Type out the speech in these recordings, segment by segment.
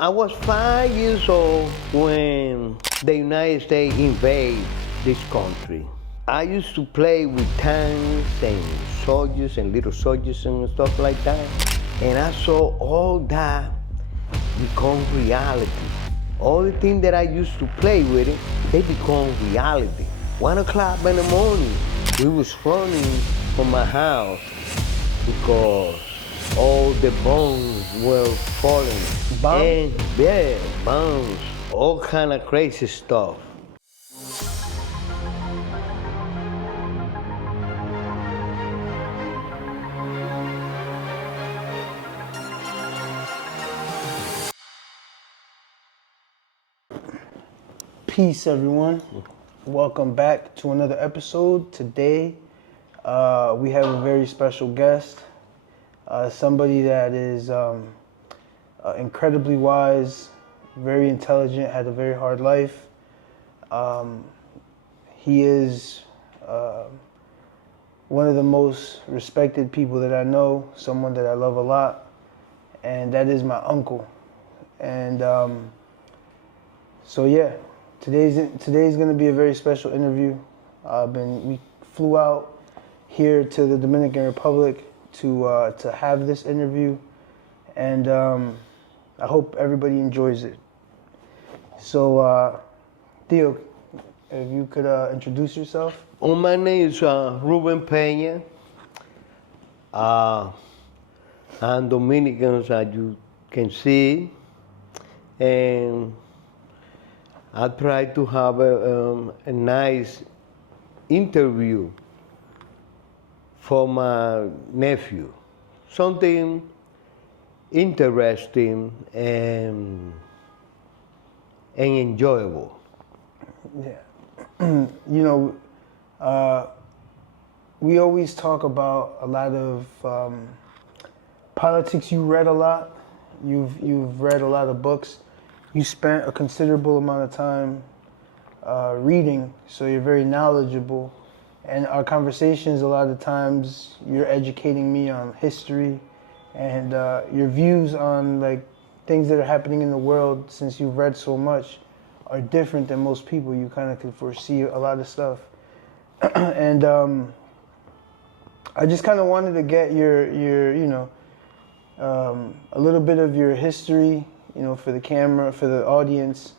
I was 5 years old when the United States invaded this country. I used to play with tanks and soldiers and little soldiers and stuff like that. And I saw all that become reality. All the things that I used to play with it, they become reality. 1 o'clock in the morning, we was running from my house because all the bombs were falling. Bombs? And yeah, bombs, all kind of crazy stuff. Peace, everyone. Welcome back to another episode. Today, we have a very special guest, somebody that is incredibly wise, very intelligent, had a very hard life. He is one of the most respected people that I know, someone that I love a lot, and that is my uncle. And so yeah. Today's going to be a very special interview. We flew out here to the Dominican Republic to have this interview, and I hope everybody enjoys it. So, Theo, if you could introduce yourself. My name is Rubén Peña. I'm Dominican, as you can see, and I try to have a nice interview for my nephew, something interesting and enjoyable. Yeah, we always talk about a lot of politics. You read a lot. You've read a lot of books. You spent a considerable amount of time reading, so you're very knowledgeable. And our conversations, a lot of times, you're educating me on history and your views on like things that are happening in the world. Since you've read so much, are different than most people. You kind of can foresee a lot of stuff. And I just kind of wanted to get your a little bit of your history, for the camera, for the audience,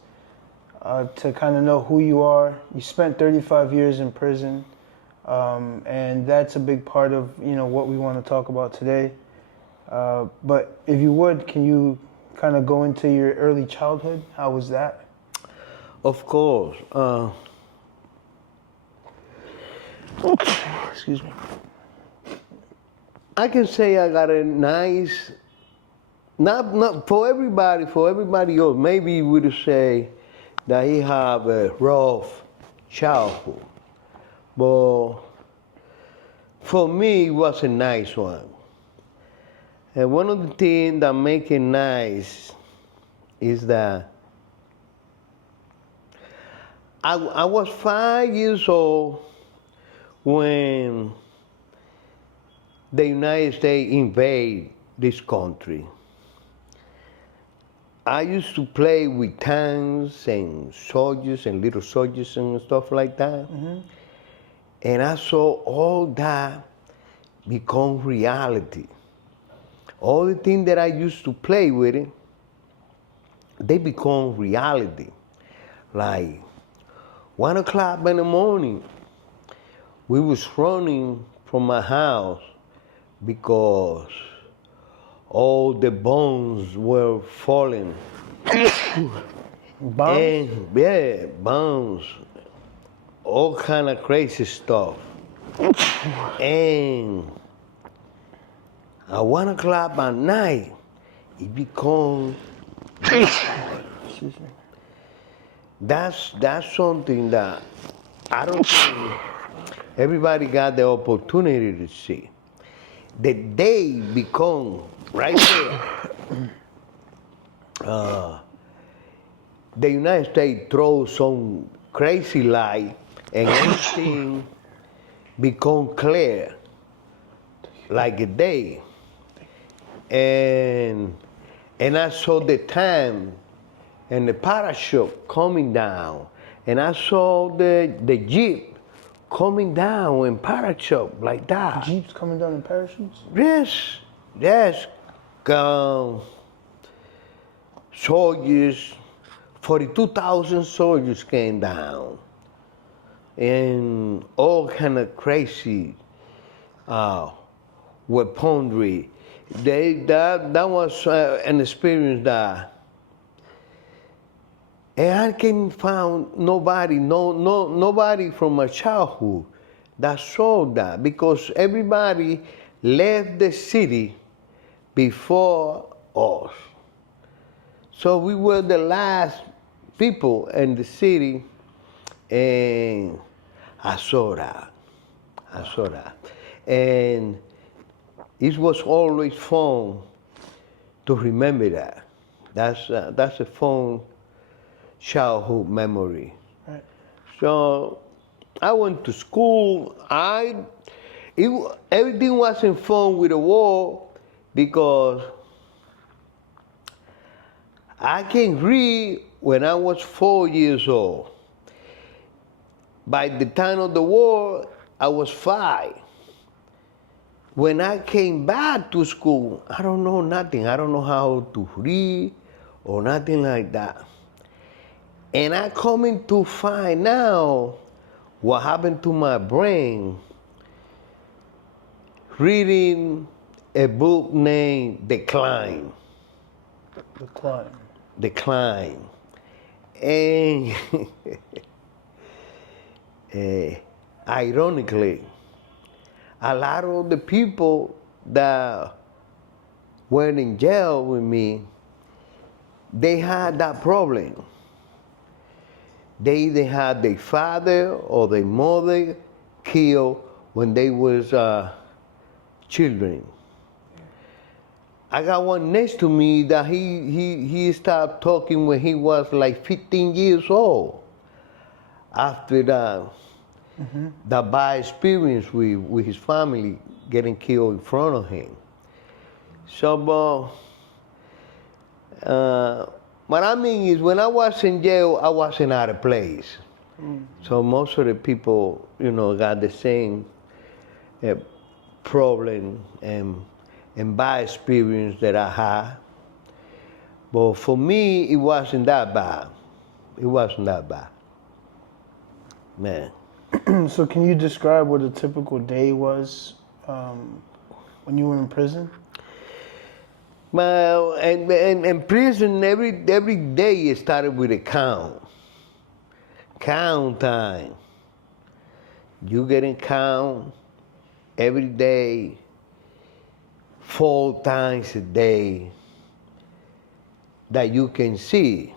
to kind of know who you are. You spent 35 years in prison, and that's a big part of, what we want to talk about today. But if you would, can you kind of go into your early childhood? How was that? Of course. Excuse me. I can say I got a nice, not for everybody else, maybe you would say that he have a rough childhood. But for me, it was a nice one. And one of the things that make it nice is that I was 5 years old when the United States invaded this country. I used to play with tanks and soldiers and little soldiers and stuff like that. Mm-hmm. And I saw all that become reality. All the things that I used to play with it, they become reality. Like 1 o'clock in the morning, we was running from my house because all the bombs were falling. Bombs? And yeah, bombs, all kind of crazy stuff. And at 1 o'clock at night, it becomes. That's something that I don't think everybody got the opportunity to see. That they become right there. The United States throws some crazy light and everything become clear like a day. And And I saw the tank and the parachute coming down. And I saw the Jeep coming down in parachute like that. Jeeps coming down in parachutes? Yes. Soldiers, 42,000 soldiers came down. And all kind of crazy weaponry. That was an experience that, and I can't find nobody from my childhood that saw that, because everybody left the city before us. So we were the last people in the city, and I saw that. And it was always fun to remember that. That's a fun childhood memory. Right. So I went to school. Everything wasn't fun with the war because I can read when I was 4 years old. By the time of the war, I was 5. When I came back to school, I don't know nothing. I don't know how to read or nothing like that. And I coming to find now what happened to my brain reading a book named Decline. And ironically, a lot of the people that were in jail with me, they had that problem. They either had their father or their mother killed when they was children. I got one next to me that he started talking when he was like 15 years old. After that bad experience with his family getting killed in front of him. So, what I mean is, when I was in jail, I wasn't out of place. So most of the people, got the same problem and bad experience that I had. But for me, it wasn't that bad. Man. So can you describe what a typical day was when you were in prison? Well, in prison, every day it started with a count. Count time. You getting count every day, 4 times a day that you can see.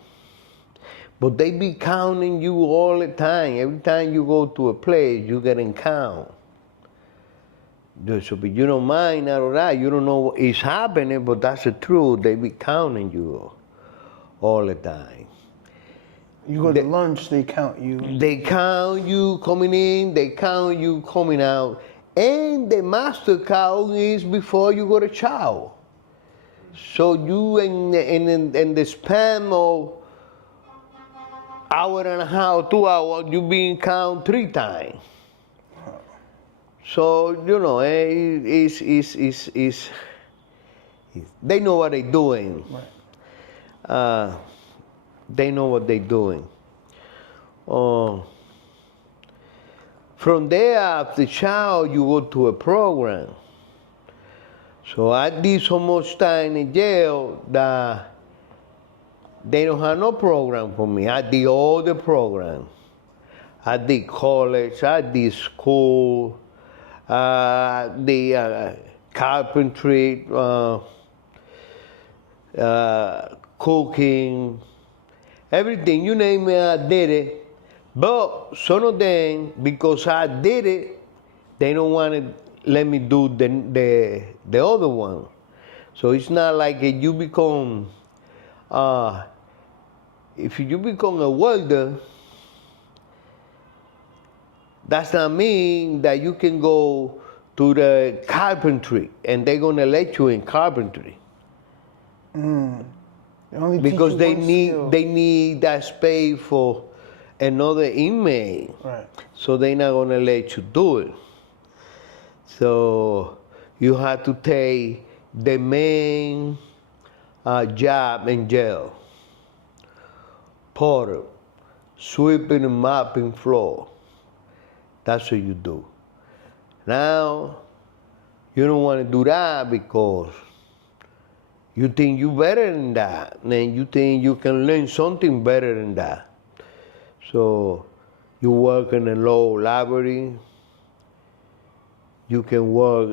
But they be counting you all the time. Every time you go to a place, you getting count. So, but you don't mind all that. You don't know what is happening, but that's the truth. They be counting you all the time. You go to lunch, they count you. They count you coming in, they count you coming out. And the master count is before you go to chow. So you in the span of hour and a half, 2 hours, you being counted 3 times. So, they know what they're doing. Right. They know what they're doing. From there, after child, you go to a program. So I did so much time in jail that they don't have no program for me. I did all the programs. I did college, I did school, the carpentry, cooking, everything, you name it, I did it. But some of them, because I did it, they don't want to let me do the other one. So it's not like you become, if you become a welder, that's not mean that you can go to the carpentry and they're gonna let you in carpentry. They only teach because you they one need skill. they need that space for another inmate. Right. So they're not gonna let you do it. So you have to take the main job in jail. Porter, sweeping and mopping floor. That's what you do. Now, you don't want to do that because you think you better than that. And you think you can learn something better than that. So you work in a law library. You can work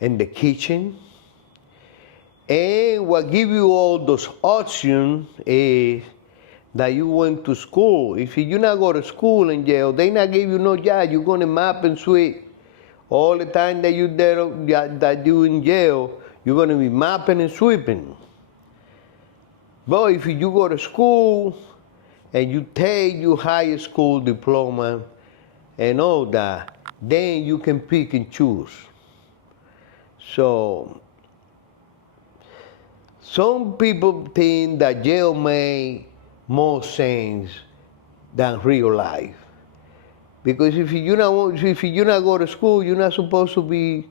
in the kitchen. And what give you all those options is that you went to school. If you not go to school in jail, they not give you no job. You're gonna mop and sweep. All the time that you there, that you in jail, you're gonna be mopping and sweeping. But if you go to school and you take your high school diploma and all that, then you can pick and choose. So some people think that jail make more sense than real life. Because if you not go to school, you're not supposed to be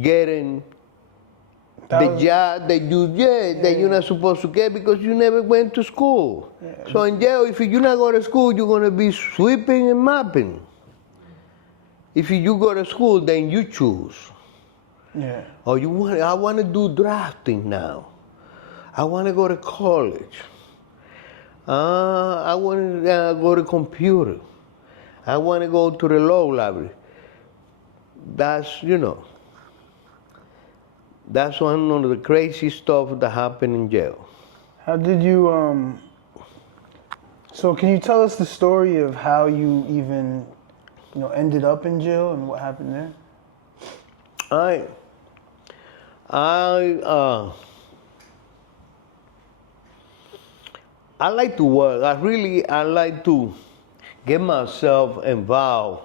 getting the job that you're not supposed to get because you never went to school. Yeah. So in jail, if you not go to school, you're gonna be sweeping and mopping. If you go to school, then you choose. Yeah. Or I want to do drafting now. I want to go to college. I want to go to computer. I want to go to the law library. That's that's one of the crazy stuff that happened in jail. How did you so can you tell us the story of how you even ended up in jail and what happened there? I like to work. I like to get myself involved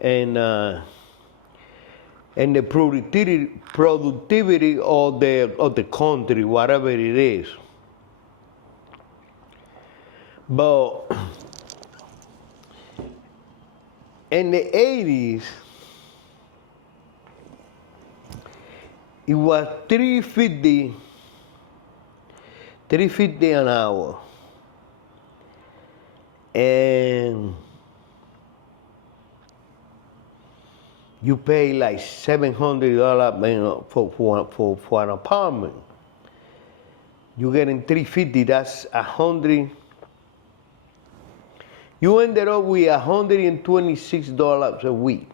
in the productivity of the country, whatever it is. But in the 80s, it was $3.50 an hour. And you pay like $700 for an apartment. You getting $350, that's 100. You ended up with $126 a week.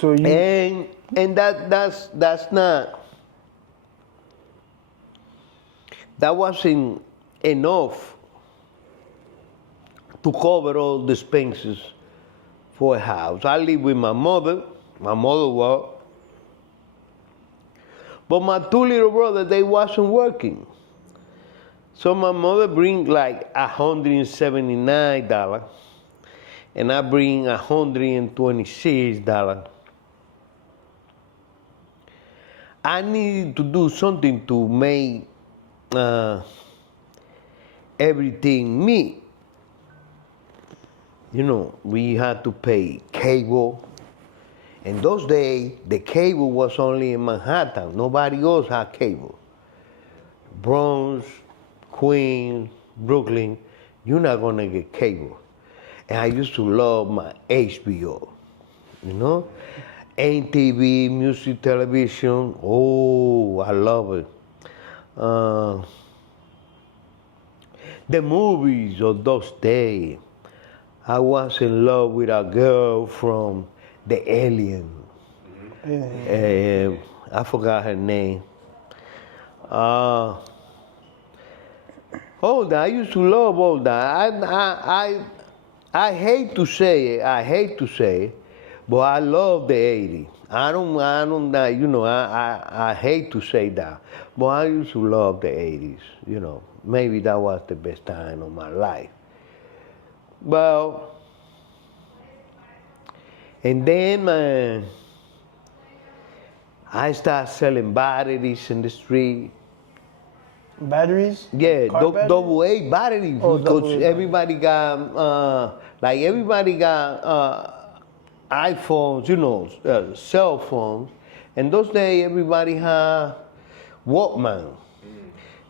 So you and that's not, that wasn't enough to cover all the expenses for a house. I live with my mother. My mother worked. But my two little brothers, they wasn't working. So my mother bring like $179, and I bring $126. I needed to do something to make everything meet. We had to pay cable. In those days, the cable was only in Manhattan. Nobody else had cable. Bronx, Queens, Brooklyn, you're not gonna get cable. And I used to love my HBO, MTV, music television. Oh, I love it. The movies of those days. I was in love with a girl from The Alien. I forgot her name. All that, I used to love all that. I hate to say it, but I love the 80s. I hate to say that, but I used to love the 80s, Maybe that was the best time of my life. Well, And then I started selling batteries in the street. Batteries? Yeah, Car batteries? double A batteries. Oh, Because double A everybody got, everybody got iPhones, cell phones. And those days, everybody had Walkman,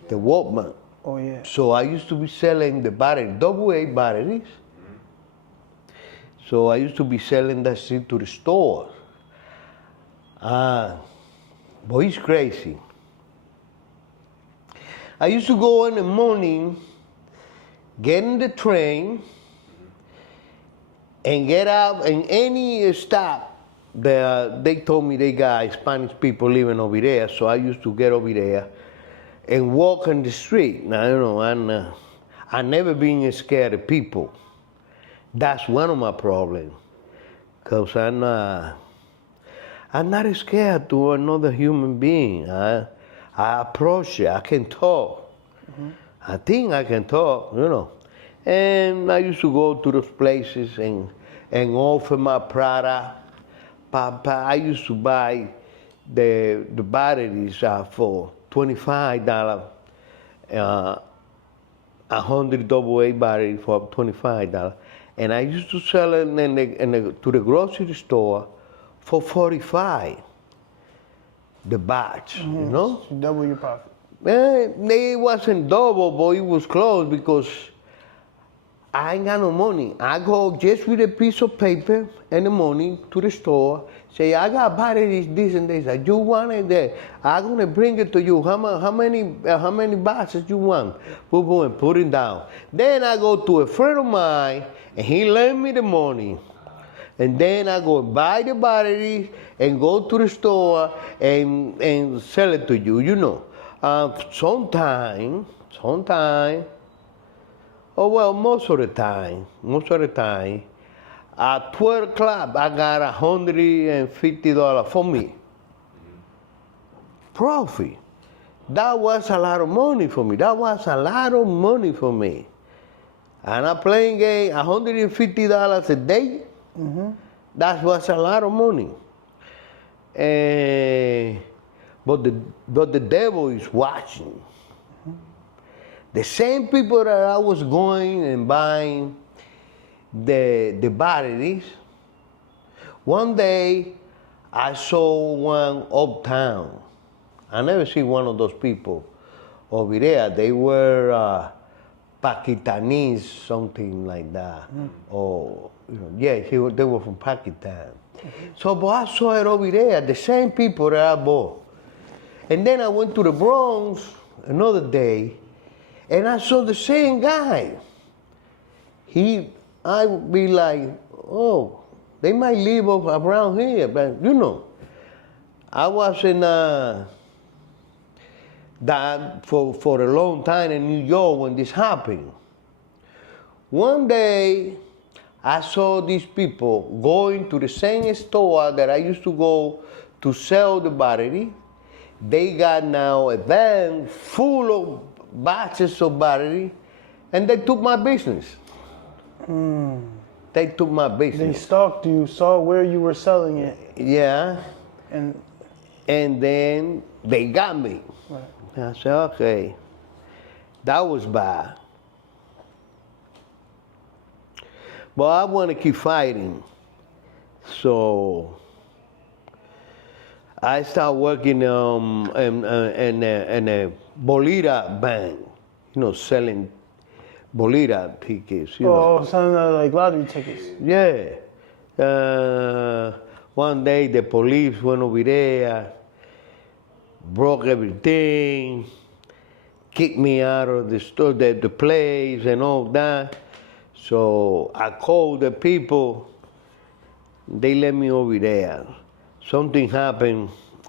the Walkman. Oh, yeah. So I used to be selling the battery, double A batteries. So I used to be selling that shit to the stores. Boy, it's crazy. I used to go in the morning, get in the train, and get out in any stop that they told me they got Spanish people living over there. So I used to get over there and walk on the street. Now, I never been scared of people. That's one of my problems. Because I'm not scared to another human being. I approach it. I can talk. I think I can talk, And I used to go to those places and offer my product. I used to buy the batteries for $25. 100 double A battery for $25. And I used to sell it to the grocery store for $45. The batch, So double your profit. It wasn't double, but it was close because I ain't got no money. I go just with a piece of paper and the money to the store. Say, I got batteries, this and this. You want it there? I'm gonna bring it to you. How many boxes you want? Boom, boom, and put it down. Then I go to a friend of mine, and he lend me the money. And then I go buy the batteries and go to the store and sell it to you. Sometime, most of the time, at 12 o'clock, I got $150 for me. Profit. That was a lot of money for me. And I playing game, $150 a day. That was a lot of money. But the devil is watching. The same people that I was going and buying the batteries, one day I saw one uptown. I never see one of those people over there. They were Pakistanis, something like that. Or, they were from Pakistan. So, but I saw it over there, the same people that I bought. And then I went to the Bronx another day, and I saw the same guy. I would be like, oh, they might live around here, but I was in that for a long time in New York when this happened. One day, I saw these people going to the same store that I used to go to sell the battery. They got now a van full of batches of battery, and they took my business. They took my They business. stalked you, saw where you were selling it. Yeah. And then they got me. right. I said, okay, that was bad. But I want to keep fighting. So I started working in a Bolita bank, selling Bolita tickets. Selling like lottery tickets. Yeah. One day the police went over there, broke everything, kicked me out of the store, the place and all that. So I called the people, they let me over there. Something happened.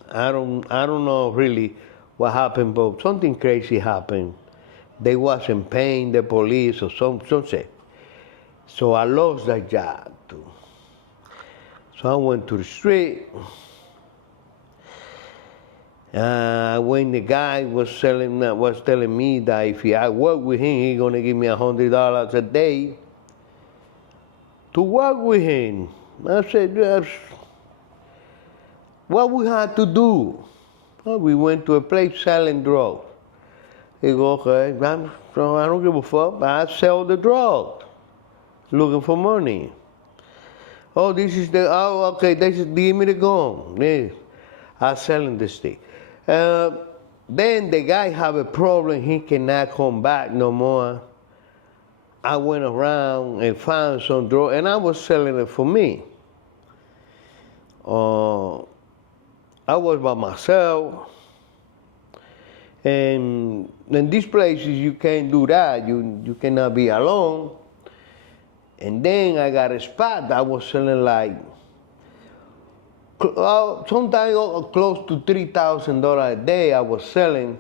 I don't know really what happened, but something crazy happened. They wasn't paying the police or something. So I lost that job too. So I went to the street. When the guy was telling me that if I work with him, he's gonna give me $100 a day to work with him. I said, yes. What we had to do? Well, we went to a place selling drugs. He go, okay, so I don't give a fuck. I sell the drug, looking for money. Oh, this is the, oh, okay, this is, give me the gun. Yeah. I'm selling this thing. Then the guy have a problem. He cannot come back no more. I went around and found some drug, and I was selling it for me. I was by myself. And in these places, you can't do that. You cannot be alone. And then I got a spot. I was selling like, sometimes close to $3,000 a day I was selling.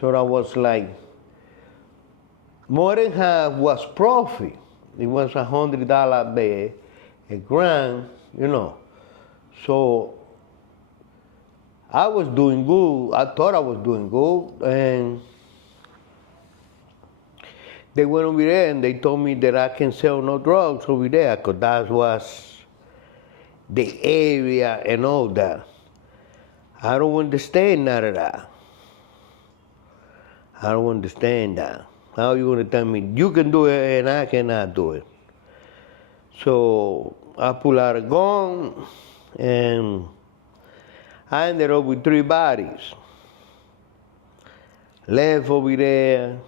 So that was like, more than half was profit. It was $100 a grand, you know. So I was doing good. I thought I was doing good. And they went over there and they told me that I can sell no drugs over there because that was the area and all that. I don't understand none of that. I don't understand that. How you gonna tell me you can do it and I cannot do it? So I pull out a gun and I ended up with 3 bodies. Left over there,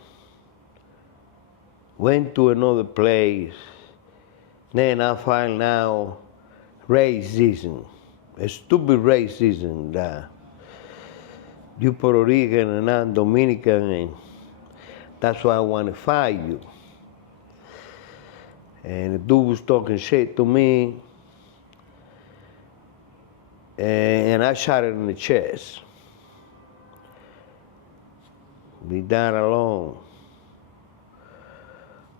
went to another place. Then I find out racism, a stupid racism that you Puerto Rican and I'm Dominican, and that's why I want to fight you. And the dude was talking shit to me, and I shot it in the chest. We died alone.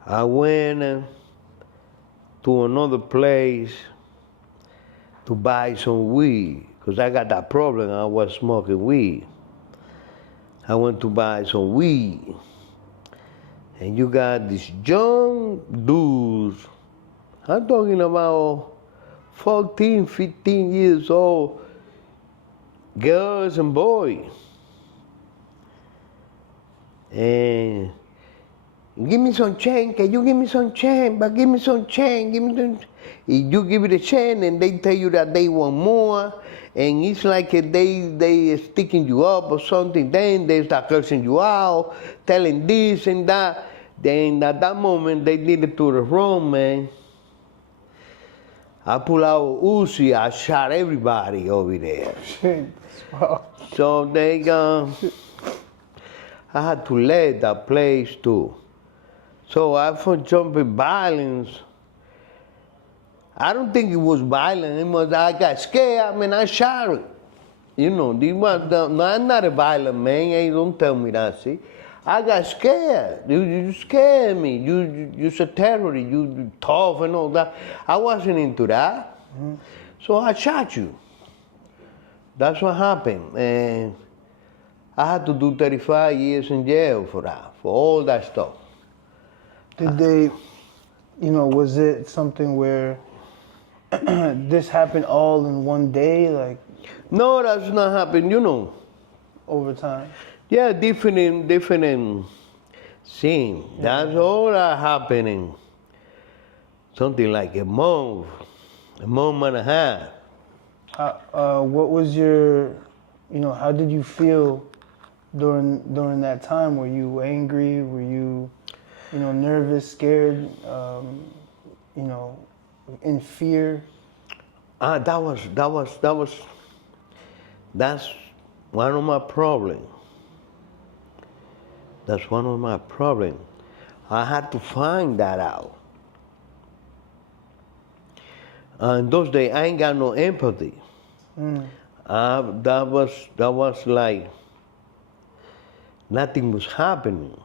I went to another place to buy some weed, because I got that problem. I was smoking weed. I went to buy some weed. And you got these young dudes, I'm talking about 14, 15 years old, girls and boys. And give me some change, can you give me some change? But give me some change, give me some. You give it a chance and they tell you that they want more, and it's like they sticking you up or something. Then they start cursing you out, telling this and that. Then at that moment they did it to the room, man. I pull out Uzi, I shot everybody over there. Wow. So they I had to leave that place too. So after jumping violence, I don't think it was violent. It was I got scared. I mean, I shot it. You know, no, I'm not a violent man. Hey, don't tell me that. See, I got scared. You scared me. You're a terrorist. You tough and all that. I wasn't into that. Mm-hmm. So I shot you. That's what happened. And I had to do 35 years in jail for that, for all that stuff. Did they, was it something where this happened all in one day, like? No, that's not happened, Over time? Yeah, different scene. Yeah. That's all that happening. Something like a month and a half. What was your, how did you feel during that time? Were you angry? Were you, nervous, scared, in fear? That's one of my problems. That's one of my problems. I had to find that out. In those days, I ain't got no empathy. That was like nothing was happening.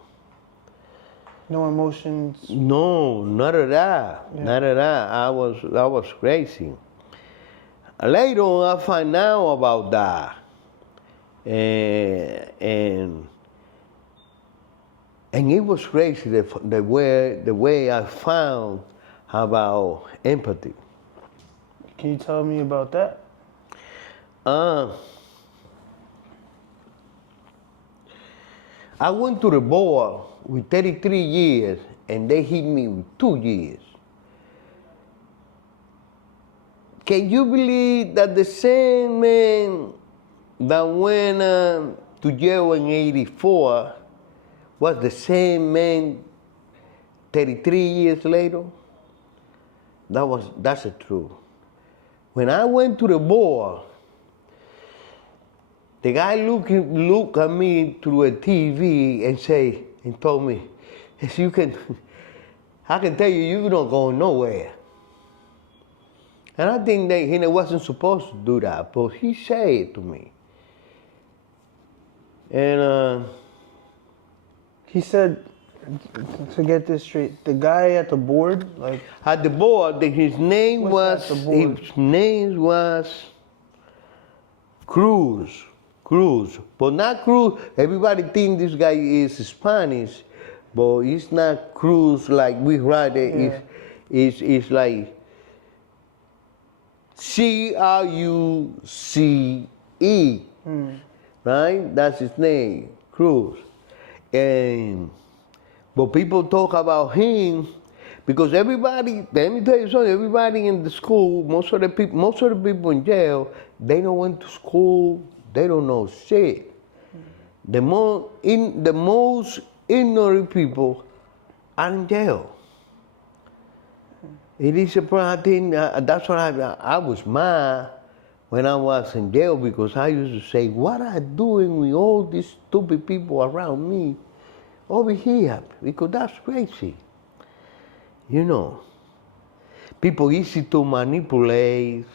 No emotions? No, none of that. Yeah. None of that. I was crazy. Later on, I find out about that, and it was crazy the way I found about empathy. Can you tell me about that? I went to the board with 33 years, and they hit me with 2 years. Can you believe that the same man that went to jail in 84 was the same man 33 years later? That's the truth. When I went to the board, the guy looked at me through a TV and told me, "Yes, I can tell you, you're not going nowhere." And I think that he wasn't supposed to do that, but he said it to me. And He said, to get this straight, the guy at the board, like at the board, his name What's at the board? was Cruz, but not Cruz. Everybody think this guy is Spanish, but it's not Cruz like we write it. Yeah. It's like Cruce, right? That's his name, Cruz. But people talk about him because everybody, let me tell you something, everybody in the school, most of the people in jail, they don't went to school, they don't know shit. The most ignorant people are in jail. It is a problem. I think that's what I was mad when I was in jail because I used to say, what are I doing with all these stupid people around me over here? Because that's crazy. You know, people easy to manipulate.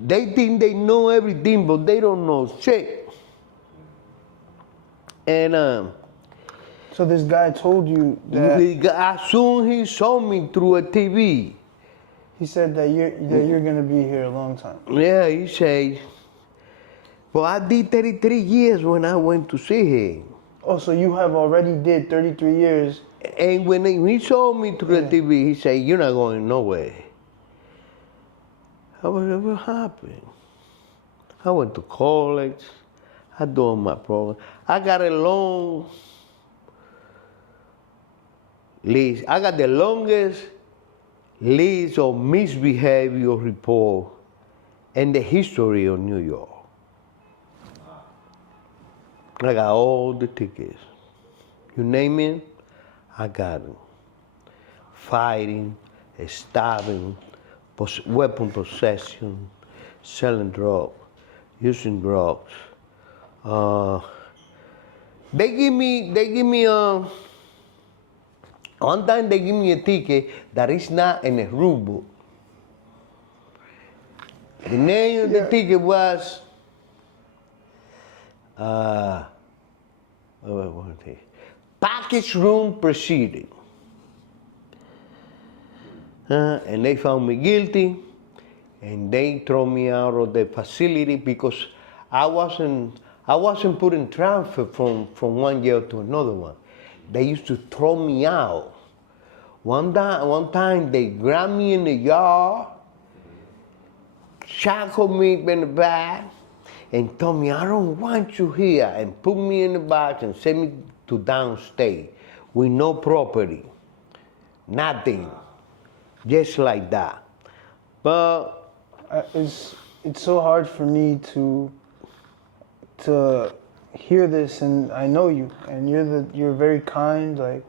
They think they know everything, but they don't know shit. And so this guy told you that as soon he saw me through a TV, he said that you're gonna be here a long time. yeah, he said, well, I did 33 years when I went to see him. Oh, so you have already did 33 years. And when he saw me through the TV, he said, you're not going nowhere. I was like, what happened? I went to college. I doing my program. I got a long list. I got the longest list of misbehavior report in the history of New York. I got all the tickets. You name it, I got them. Fighting, stabbing, weapon possession, selling drugs, using drugs. They give me one time they give me a ticket that is not in a rule book. The name of the ticket was package room proceeding. And they found me guilty, and they throw me out of the facility because I wasn't put in transfer from one jail to another one. They used to throw me out. One time they grabbed me in the yard, shackled me in the back, and told me, I don't want you here, and put me in the box and sent me to downstate with no property, nothing, just like that. But it's so hard for me to hear this, and I know you, and you're very kind, like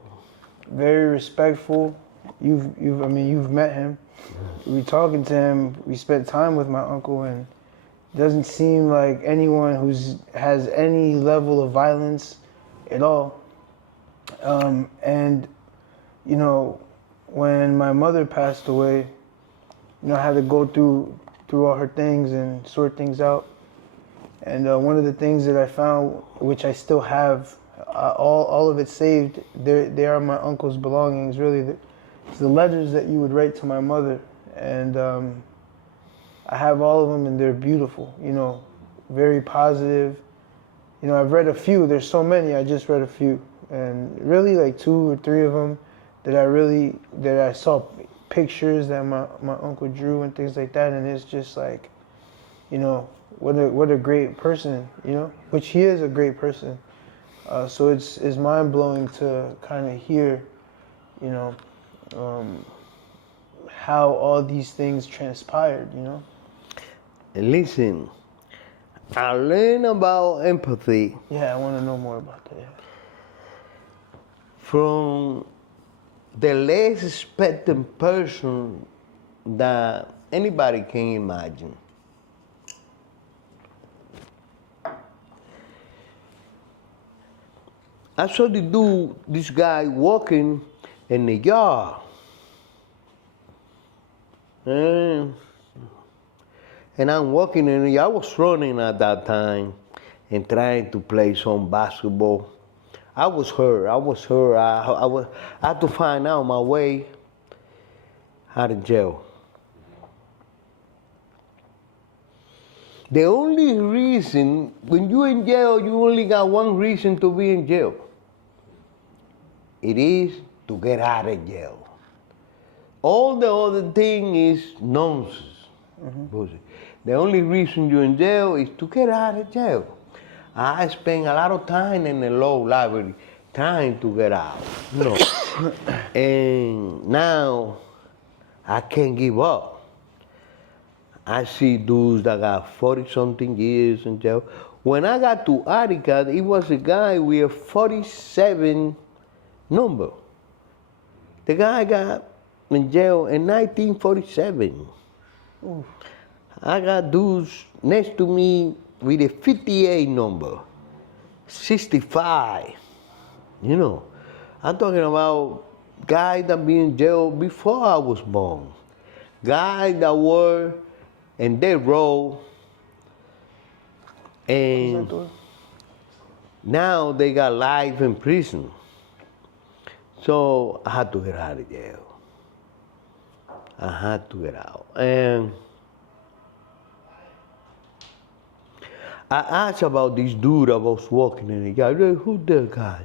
very respectful. You've met him. We talking to him. We spent time with my uncle, and it doesn't seem like anyone has any level of violence at all. And you know, when my mother passed away, you know, I had to go through all her things and sort things out. And one of the things that I found, which I still have, all of it saved, they are my uncle's belongings, really. It's the letters that you would write to my mother. And I have all of them, and they're beautiful, you know, very positive. You know, I've read a few. There's so many. I just read a few. And really like 2 or 3 of them that I saw pictures that my uncle drew and things like that, and it's just like, you know, what a great person, you know, which he is a great person. So it's mind blowing to kind of hear, you know, how all these things transpired, you know. And listen, I learned about empathy. Yeah, I want to know more about that. Yeah. From the less expectant person that anybody can imagine. I saw this guy walking in the yard. And I'm walking in the yard. I was running at that time and trying to play some basketball. I was hurt. I had to find out my way out of jail. The only reason, when you're in jail, you only got one reason to be in jail. It is to get out of jail. All the other thing is nonsense. Mm-hmm. The only reason you're in jail is to get out of jail. I spent a lot of time in the law library trying to get out, you know. And now I can't give up. I see dudes that got 40-something years in jail. When I got to Attica, it was a guy with a 47 number. The guy got in jail in 1947. Ooh. I got dudes next to me with a 58 number, 65. You know, I'm talking about guys that been in jail before I was born. Guys that were in their row, and now they got life in prison. So I had to get out of jail. I had to get out. And I asked about this dude I was walking in the yard. Who's that guy?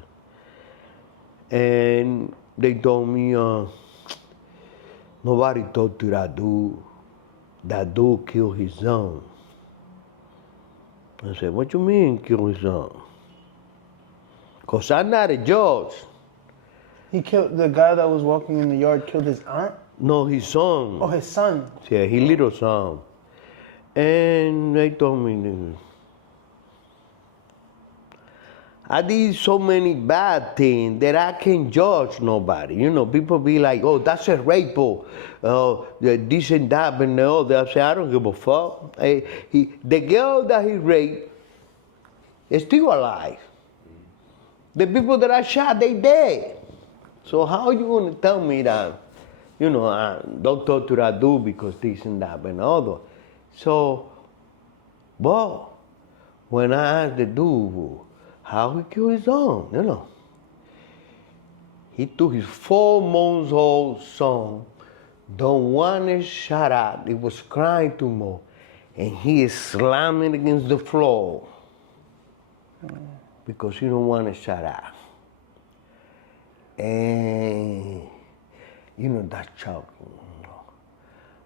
And they told me, nobody talked to that dude. That dude killed his son. I said, what you mean kill his son? Because I'm not a judge. He killed the guy that was walking in the yard, killed his aunt? No, his son. Oh, his son. Yeah, his little son. And they told me, I did so many bad things that I can't judge nobody. You know, people be like, oh, that's a rape, this and that and the other. I say, I don't give a fuck. The girl that he raped is still alive. The people that I shot, they dead. So how are you going to tell me that, you know, don't talk to that dude because this and that and the other? So, but when I asked the dude how he killed his son, you know, he took his 4-month-old son, don't want to shut up. He was crying too much, and he is slamming against the floor because he don't want to shut up. And you know that child,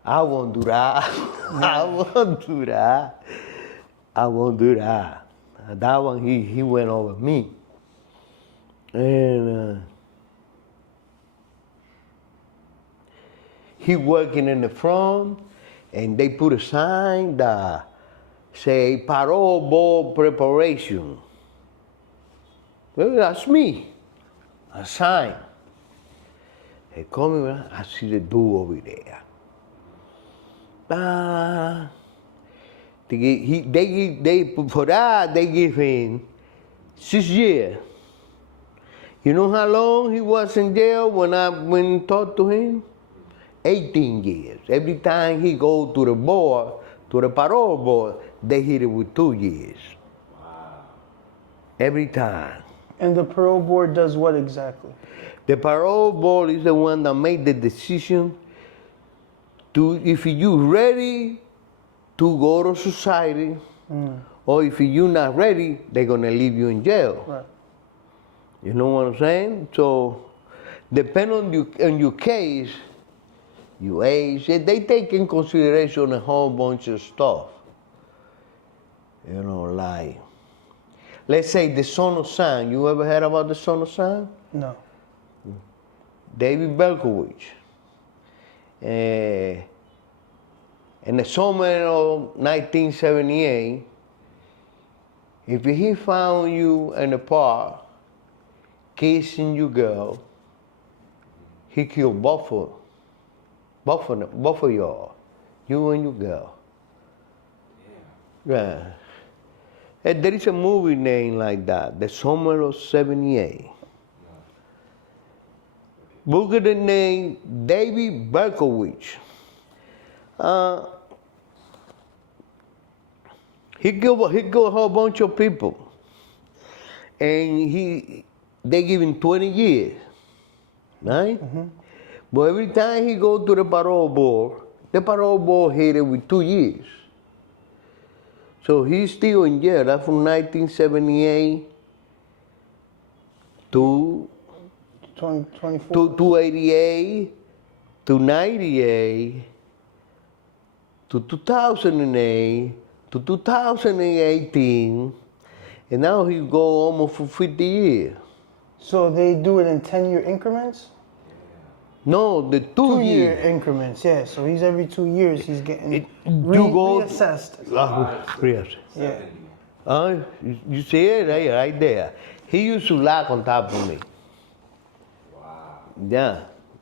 I won't do that. I won't do that. I won't do that. That one, he went over me. And he working in the front, and they put a sign that say parole board preparation. Well, that's me. A sign. They call me, I see the dude over there. For that, they give him 6 years. You know how long he was in jail when I went and talked to him? 18 years. Every time he go to the board, to the parole board, they hit it with 2 years. Wow. Every time. And the parole board does what exactly? The parole board is the one that made the decision to, if you're ready to go to society, or if you're not ready, they're gonna leave you in jail. Right. You know what I'm saying? So, depending on your case, your age. They take in consideration a whole bunch of stuff. You know, like, let's say the Son of Sam. You ever heard about the Son of Sam? No. David Berkowitz. In the summer of 1978, if he found you in the park kissing your girl, he killed both of y'all, you and your girl. Yeah. And there is a movie named like that, The Summer of 78. Look at the name David Berkowitz. He killed a whole bunch of people, and they give him 20 years, right? Mm-hmm. But every time he go to the parole board hit it with 2 years. So he's still in jail. That's from 1978 to 2024. to 88 to 98 to 2008 to 2018, and now he go almost for 50 years. So they do it in 10-year increments? No, the 2-year increments, yeah. So he's every 2 years he's getting reassessed. Reassessed. Yeah. You see it right there. He used to laugh on top of me. Wow.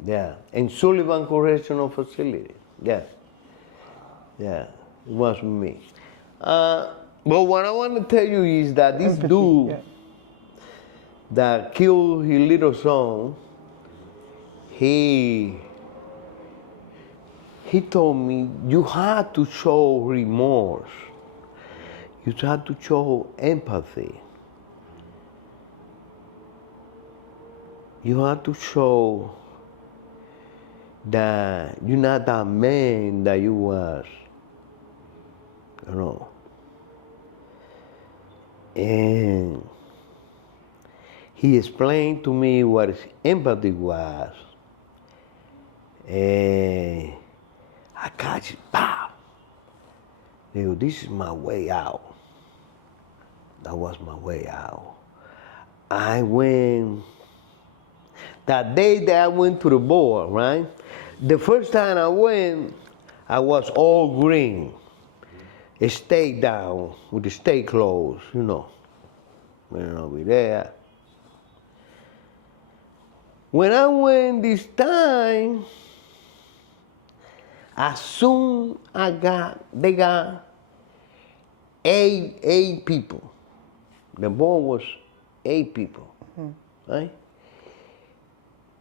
Yeah. In Sullivan Correctional Facility. Yeah. Yeah. It was me. But what I want to tell you is that this dude that killed his little son, he told me, you have to show remorse. You have to show empathy. You have to show that you're not that man that you was. You know. And he explained to me what empathy was. And I got you, pow. This is my way out. That was my way out. I went, that day that I went to the board, right? The first time I went, I was all green. It stayed down with the stay closed, you know. Went over there. When I went this time, as soon they got eight people. The board was 8 people, right?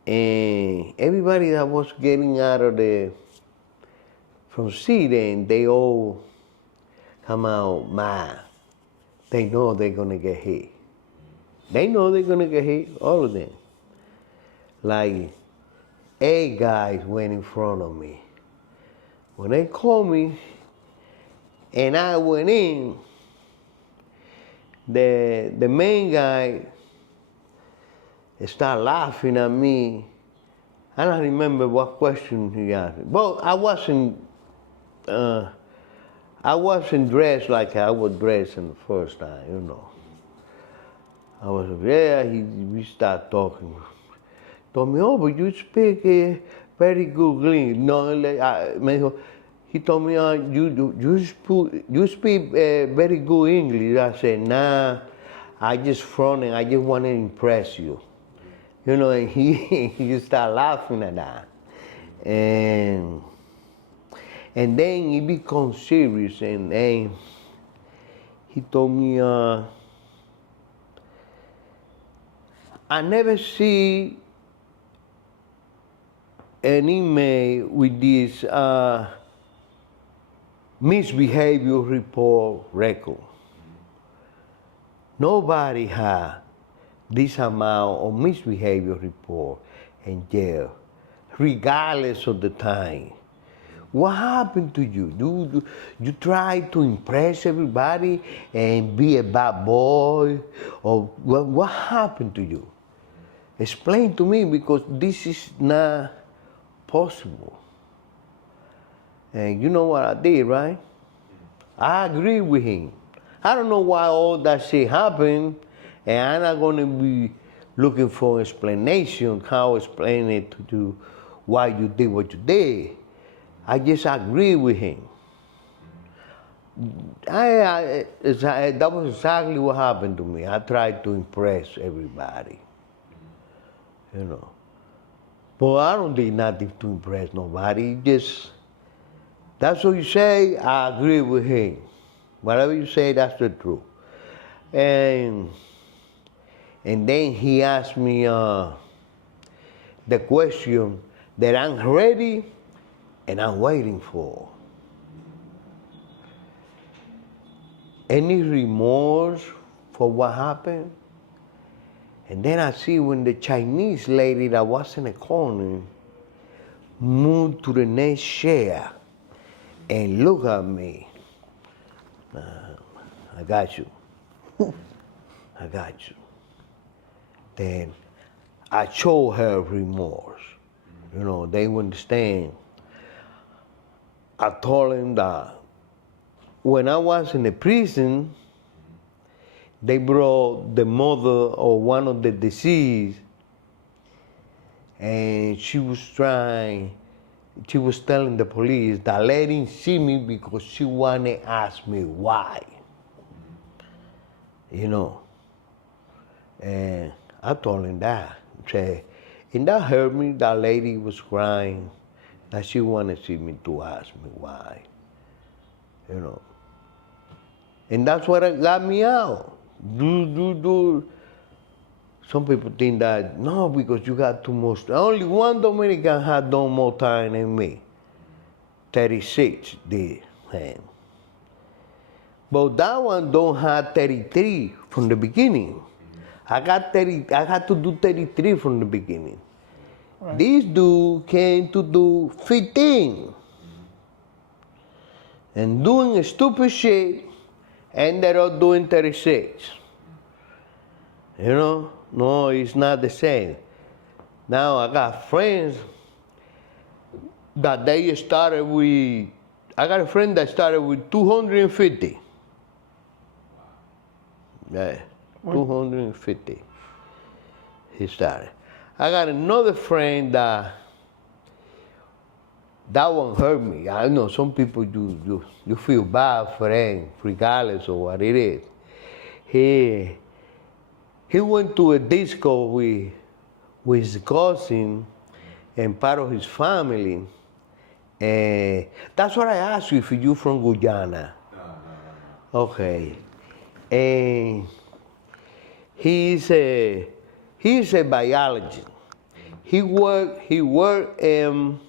And everybody that was getting out of from seating, they all come out mad. They know they're gonna get hit. They know they're gonna get hit, all of them. Like 8 guys went in front of me. When they called me and I went in, the main guy started laughing at me. I don't remember what question he asked me. But I wasn't dressed like I was dressed in the first time, you know. I was we started talking. Told me, but you speak very good English. No, he told me, you speak very good English. I said, nah, I just fronting. I just want to impress you. You know, and he started laughing at that. And then he became serious, and he told me, I never see an email with this misbehavior report record. Nobody had this amount of misbehavior report in jail, regardless of the time. What happened to you? You try to impress everybody and be a bad boy? Or what happened to you? Explain to me, because this is not possible. And you know what I did, right? I agree with him. I don't know why all that shit happened, and I'm not gonna be looking for explanation, how explain it to you why you did what you did. I just agree with him. That was exactly what happened to me. I tried to impress everybody, you know. But I don't do nothing to impress nobody. Just, that's what you say, I agree with him. Whatever you say, that's the truth. And then he asked me the question that I'm ready and I'm waiting for. Any remorse for what happened? And then I see when the Chinese lady that was in the corner moved to the next chair and look at me. I got you. I got you. Then I showed her remorse. You know, they understand. I told him that when I was in the prison, they brought the mother of one of the deceased, and she was telling the police that they didn't see me because she wanted to ask me why. You know. And I told him that. And that hurt me. That lady was crying, that she wanted to see me to ask me why. You know. And that's what got me out. Some people think that, no, because you got too much. Only one Dominican had done more time than me. 36 did. Man. But that one don't have 33 from the beginning. I had to do 33 from the beginning. Right. This dude came to do 15. And doing stupid shit, ended up doing 36. You know? No, it's not the same. Now I got friends that they started with, I got a friend that started with 250. Yeah, 250. He started. I got another friend that one hurt me. I know some people you feel bad for them, regardless of what it is. He went to a disco with his cousin and part of his family. And that's what I asked you if you're from Guyana. No. Okay. And he's a biologist. He worked in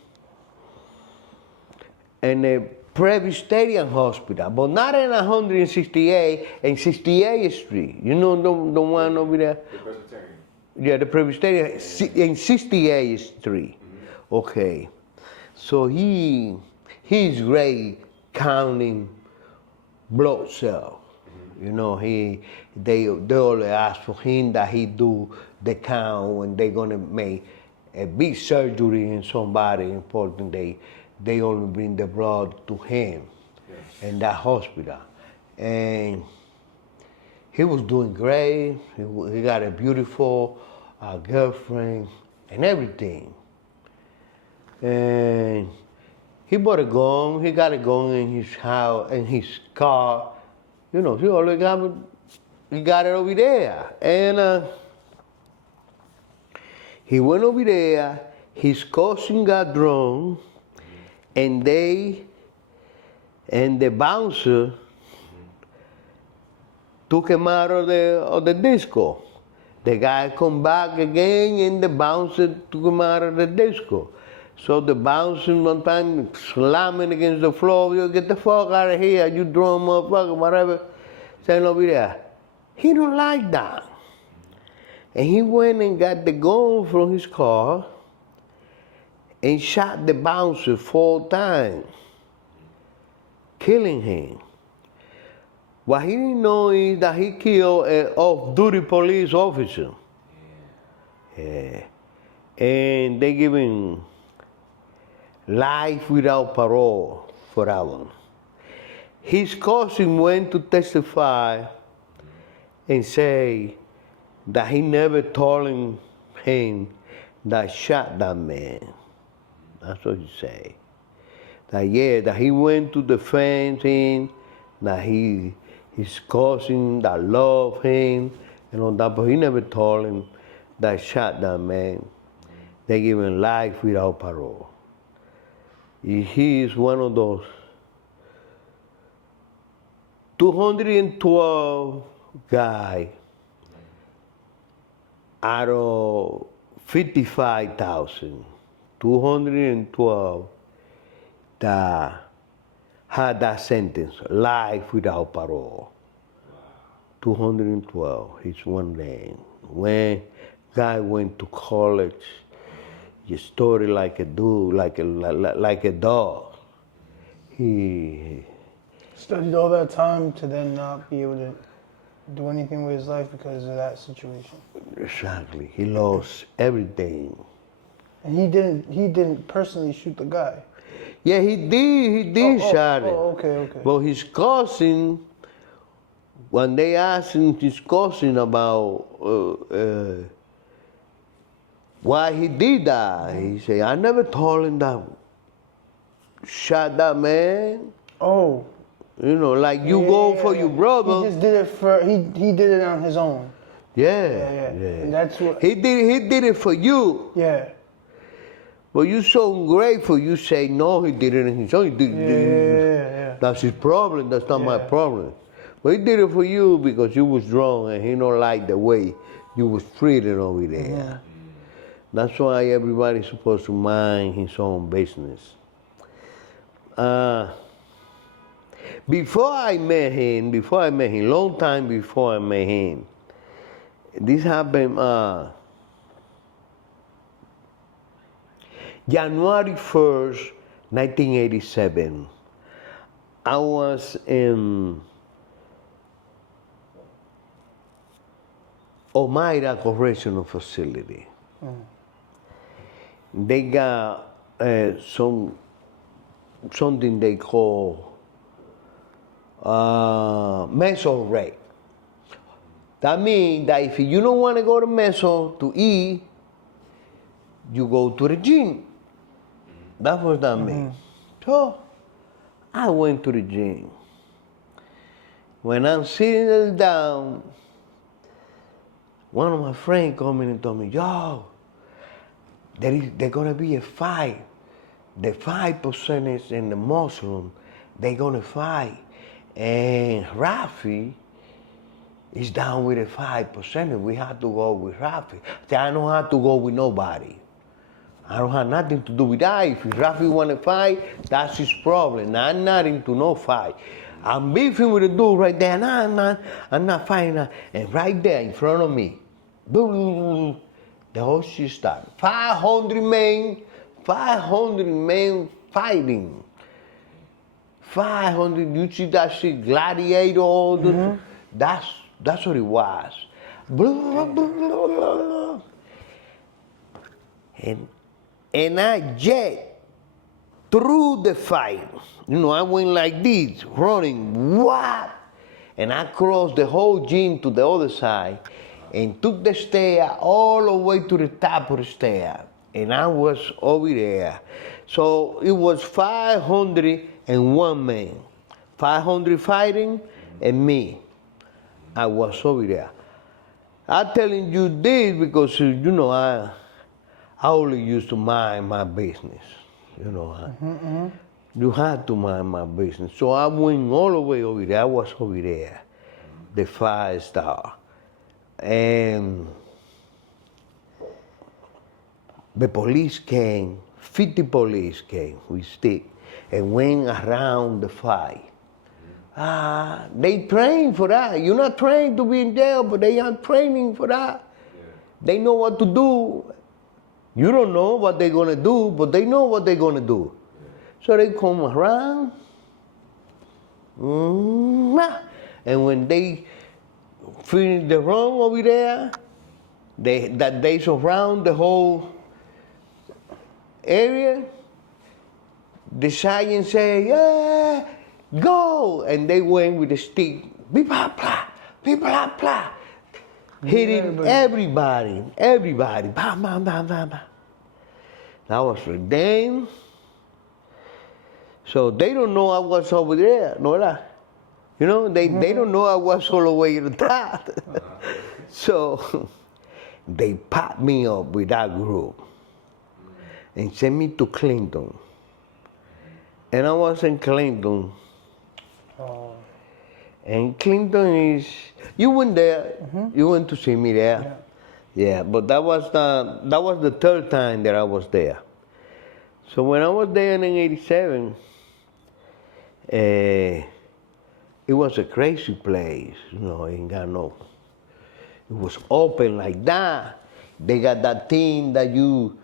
a Presbyterian hospital, but not in 168 and 68th Street. You know the one over there? The Presbyterian. Yeah, the Presbyterian in 68th Street. Mm-hmm. Okay. So he's great counting blood cells. Mm-hmm. You know, they always ask for him that he do the count when they're gonna make a big surgery in somebody important. They only bring the blood to him. Yes. In that hospital. And he was doing great. He got a beautiful girlfriend and everything. And he bought a gun. He got a gun in his house, in his car. You know, he always got it over there. And he went over there. His cousin got drunk. And the bouncer took him out of the disco. The guy come back again, and the bouncer took him out of the disco. So the bouncer one time slamming against the floor, you get the fuck out of here, you drunk motherfucker, whatever. Saying over there. He don't like that. And he went and got the gun from his car and shot the bouncer 4 times, killing him. What he didn't know is that he killed an off-duty police officer. Yeah. And they give him life without parole. for that one. His cousin went to testify and say that he never told him that shot that man. That's what he said. That he went to defend him, that his cousin that loved him and all that, but he never told him that shot that man. They give him life without parole. He is one of those 212 guys out of 55,000, 212 that had that sentence, life without parole. 212, he's one name. When guy went to college, he studied like a dude, like a dog. He Studied all that time to then not be able to do anything with his life because of that situation. Exactly. He lost everything. And he didn't personally shoot the guy. Yeah, he did shot him. Oh, okay. But his cousin, when they asked his cousin about why he did that, he said, I never told him that shot that man. Oh. You know, like you go for your brother. He just did it for he did it on his own. Yeah. And that's what he did it for you. Yeah. But you so ungrateful, you say no, he did it on his own. Yeah. That's his problem, that's not my problem. But he did it for you because you was drunk and he don't like the way you was treated over there. Yeah. That's why everybody's supposed to mind his own business. Before I met him, long time before I met him, this happened January 1st, 1987. I was in Omaira Correctional Facility. They got something they call meso rate. That means that if you don't want to go to meso to eat, you go to the gym. That's what that means. So I went to the gym. When I'm sitting there down, one of my friends come in and told me, yo, there's gonna be a fight. The 5% and the Muslim, they're gonna fight. And Rafi is down with the 5%, and we have to go with Rafi. I don't have to go with nobody. I don't have nothing to do with that. If Rafi want to fight, that's his problem. I'm not into no fight. I'm beefing with the dude right there. No, I'm not fighting. And right there in front of me, the whole shit started. 500 men fighting. 500, you see that shit, gladiator, that's what it was. And I jet through the fight. You know, I went like this, running, what? And I crossed the whole gym to the other side and took the stair all the way to the top of the stair. And I was over there. So it was 501 men. 500 fighting and me. I was over there. I'm telling you this because, you know, I only used to mind my business. You know, you had to mind my business. So I went all the way over there. I was over there, the 5-star. And the police came, 50 police came with stick and went around the fight. They train for that. You're not trained to be in jail, but they are training for that. Yeah. They know what to do. You don't know what they're gonna do, but they know what they're gonna do. Yeah. So they come around, and when they finish the run over there, they surround the whole area. the sergeant said, yeah, go. And they went with the stick, beep, blah, blah, beep, blah, blah, hitting everybody. Bam, bam, bam, bam, bam. That was for them. So they don't know I was over there, no la. You know, they don't know I was all the way to the top. So they popped me up with that group and sent me to Clinton. And I was in Clinton. Oh. And Clinton is, you went there, you went to see me there. Yeah, but that was the third time that I was there. So when I was there in '87, it was a crazy place, you know, ain't got no, it was open like that. They got that thing that you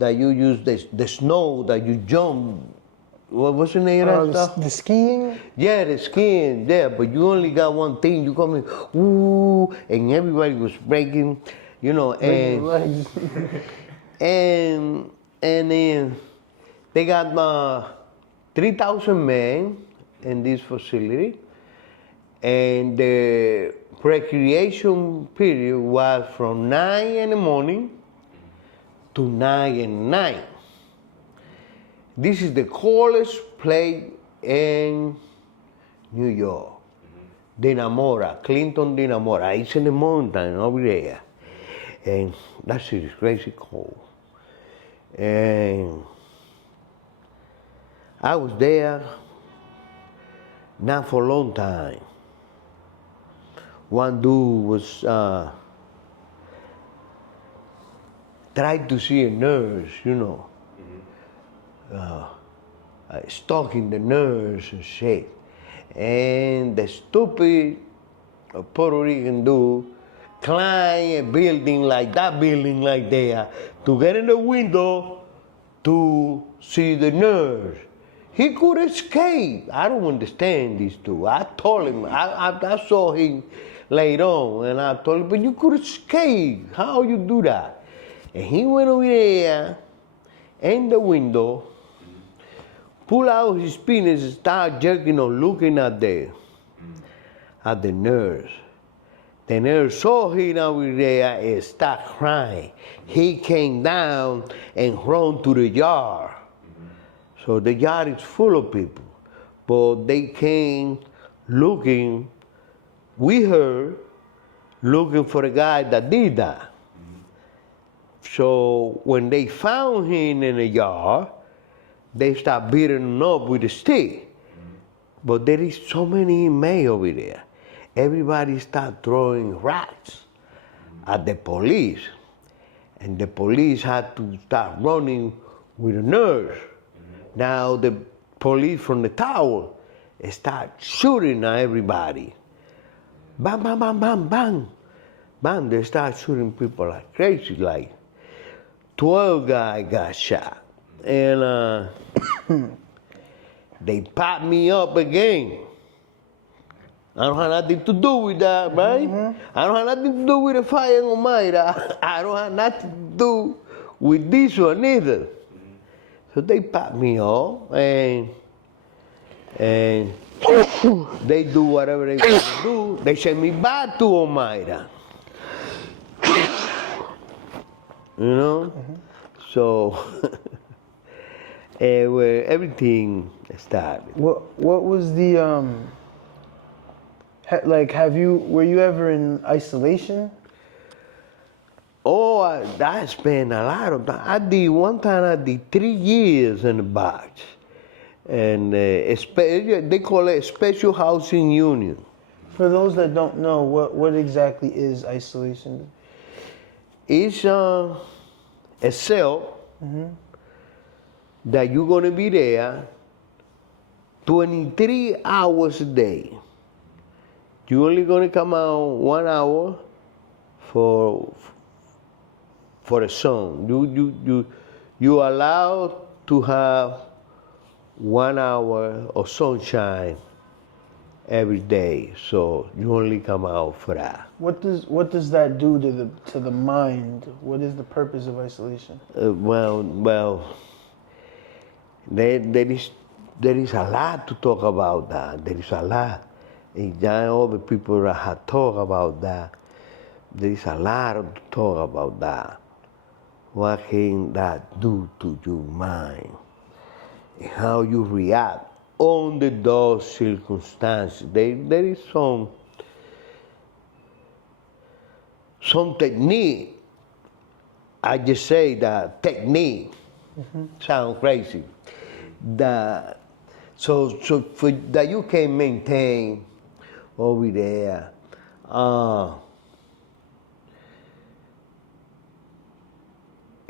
use the snow that you jump. What was the name of that stuff? The skiing? Yeah, the skiing, yeah, but you only got one thing. You come in, ooh, and everybody was breaking, you know, and and then they got 3,000 men in this facility, and the recreation period was from 9 in the morning to 9 at night. This is the coldest place in New York. Dinamora, Clinton Dinamora. It's in the mountain over there. And that shit is crazy cold. And I was there not for a long time. One dude was tried to see a nurse, you know. Stalking the nurse and shit. And the stupid Puerto Rican dude climbed a building like that building like there to get in the window to see the nurse. He could escape. I don't understand this dude. I told him, I saw him later on, and I told him, but you could escape. How you do that? And he went over there in the window, pull out his penis and start jerking or looking at the nurse. The nurse saw him over there and started crying. He came down and ran to the yard. So the yard is full of people. But they came looking, we heard, looking for the guy that did that. So when they found him in the yard, they start beating him up with a stick. But there is so many inmates over there. Everybody start throwing rocks at the police. And the police had to start running with the nurse. Now the police from the tower start shooting at everybody. Bang, bang, bang, bang, bang. Bang, they start shooting people like crazy, like 12 guys got shot. And they popped me up again. I don't have nothing to do with that, right? I don't have nothing to do with the fire in Omaira. I don't have nothing to do with this one either. So they popped me up and they do whatever they want to do. They send me back to Omaira. You know? So where everything started. What was the like? Were you ever in isolation? Oh, I spent a lot of time. I did 3 years in the box, and they call it special housing unit. For those that don't know, what exactly is isolation? It's a cell that you're gonna be there 23 hours a day. You're only gonna come out 1 hour for the sun. You allowed to have 1 hour of sunshine every day, so you only come out for that. What does that do to the mind? What is the purpose of isolation? Well, There is a lot to talk about that. There is a lot. And all the people that have talked about that, there is a lot to talk about that. What can that do to your mind? And how you react under those circumstances. There is some technique. I just say that technique sound crazy. That so for that you can maintain over there.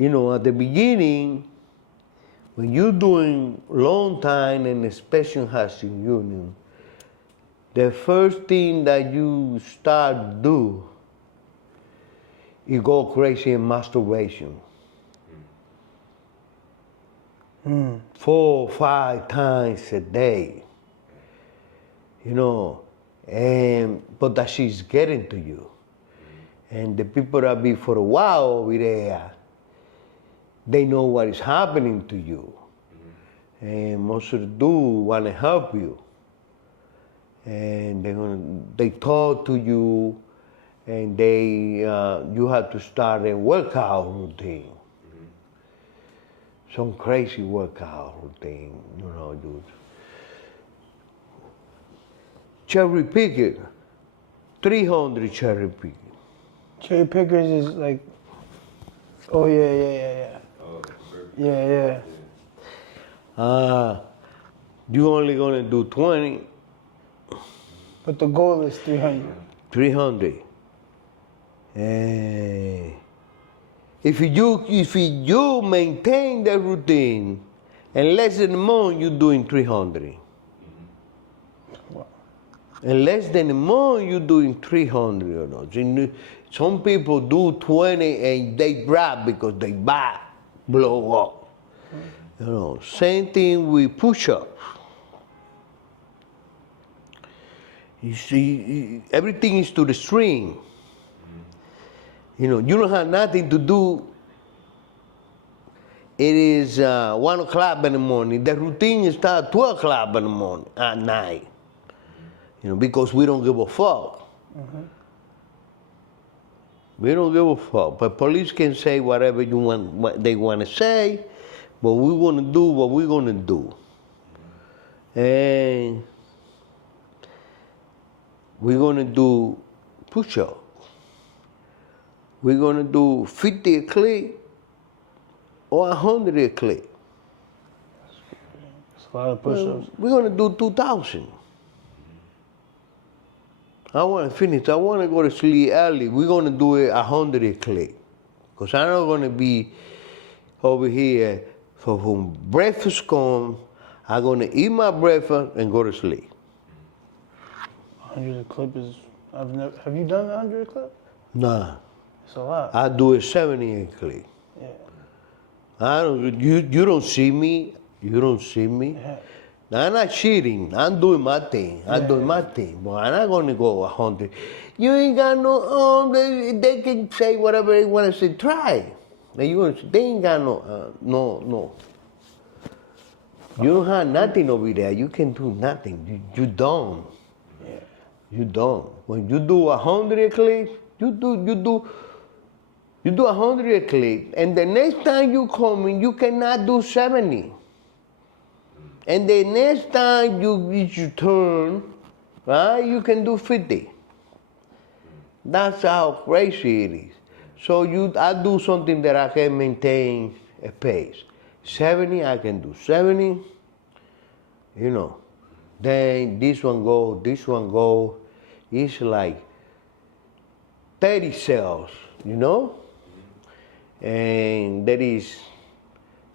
At the beginning, when you're doing long time in a special housing unit, the first thing that you start do, you go crazy in masturbation. 4 or 5 times a day. But that she's getting to you. And the people that be for a while over there, they know what is happening to you. And most of them do want to help you. And they talk to you, and you have to start a workout routine. Some crazy workout routine, dude. Cherry picker, 300 cherry picker. Cherry pickers is like, oh yeah. Yeah. You only gonna do 20. But the goal is 300. 300. If you maintain the routine, in less than a month you're doing 300. Wow. In less than a month you're doing 300. Some people do 20 and they drop because they back blow up. Same thing with push-ups. You see, everything is to the string. You don't have nothing to do. It is 1 o'clock in the morning. The routine starts 12 o'clock in the morning, at night. Because we don't give a fuck. We don't give a fuck. But police can say whatever what they want to say, but we want to do what we're going to do. And we're going to do push-ups. We're going to do 50 a click or 100 a click. That's a lot of push-ups. We're going to do 2,000. I want to finish. I want to go to sleep early. We're going to do it 100 a click. Because I'm not going to be over here. So when breakfast comes, I'm going to eat my breakfast and go to sleep. 100 a clip is, have you done 100 a clip? Nah. It's a lot. I do it 70 a click. Yeah. You don't see me. You don't see me. Yeah. I'm not cheating. I'm doing my thing. I'm doing my thing. But I'm not going to go 100. You ain't got no, they can say whatever they want to say. Try. They ain't got no. You don't have nothing over there. You can do nothing. You don't. Yeah. You don't. When you do 100 a click, you do 100 a click, and the next time you come in, you cannot do 70. And the next time it's your turn, right, you can do 50. That's how crazy it is. So I do something that I can maintain a pace. 70, I can do 70, Then this one go. It's like 30 cells, And there is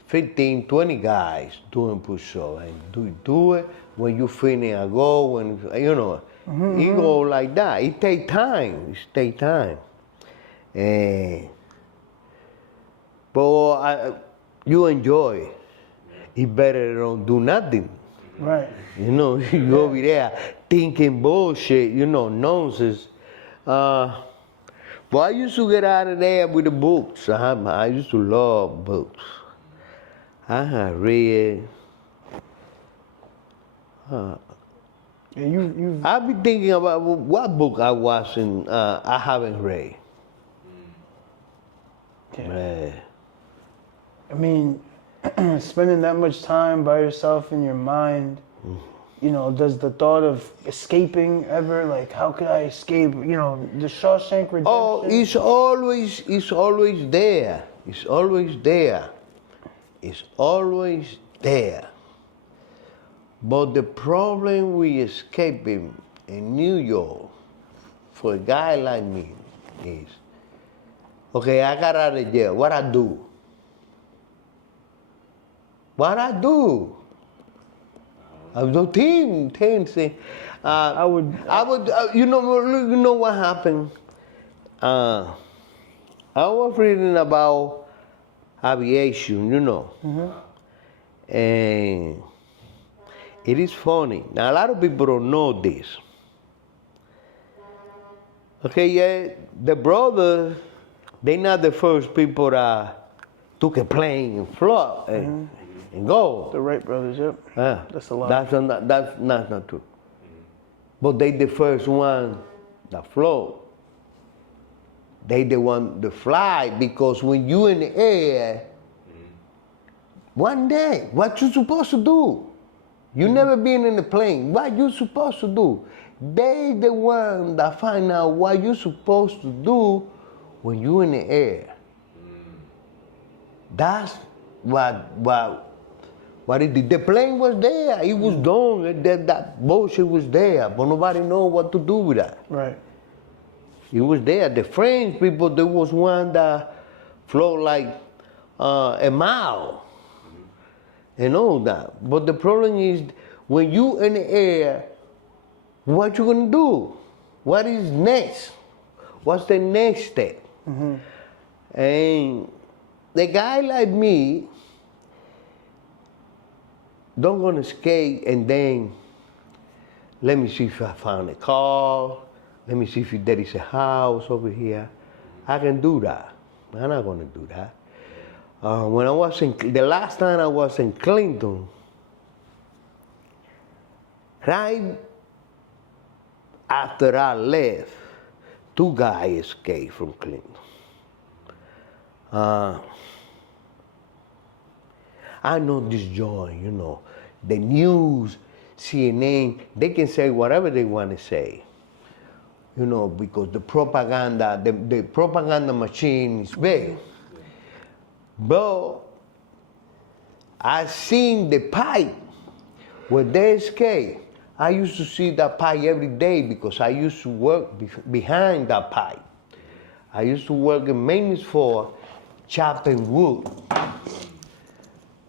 15, 20 guys doing push-up. And do it. When you finish, I go. It go like that. It take time. But you enjoy it. It's better than don't do nothing. Right. You over there thinking bullshit, nonsense. But I used to get out of there with the books. I used to love books. I have read And you I've been thinking about what book I was in. I haven't read. yeah. I mean, spending that much time by yourself in your mind, you know, does the thought of escaping ever, like, how could I escape? You know, the Shawshank Redemption. Oh, it's always there. It's always there. It's always there. But the problem with escaping in New York for a guy like me is, okay, I got out of jail. What I do? What I do? I was no team say. I would. You know what happened? I was reading about aviation, you know, and it is funny. Now a lot of people don't know this. Okay, yeah, the brothers, they not the first people that took a plane and flew and go. The Wright brothers, yep. That's a lot. That's not true. But they the first one that flew. They the one that fly, because when you in the air, one day, what you supposed to do? You never been in a plane. What you supposed to do? They the one that find out what you supposed to do when you in the air. That's what it did. The plane was there. It was done. That bullshit was there, but nobody know what to do with that. Right. It was there. The French people, there was one that flew like a mile and all that. But the problem is, when you in the air, what you gonna do? What is next? What's the next step? And the guy like me don't gonna skate and then let me see if I found a car. Let me see if there is a house over here. I can do that. I'm not gonna do that. When I was the last time I was in Clinton, right after I left, 2 guys escaped from Clinton. I know this joint, you know, the news, CNN, they can say whatever they want to say. You know, because the propaganda, the propaganda machine is big. But I seen the pipe where they escape. I used to see that pipe every day because I used to work behind that pipe. I used to work in maintenance for chopping wood.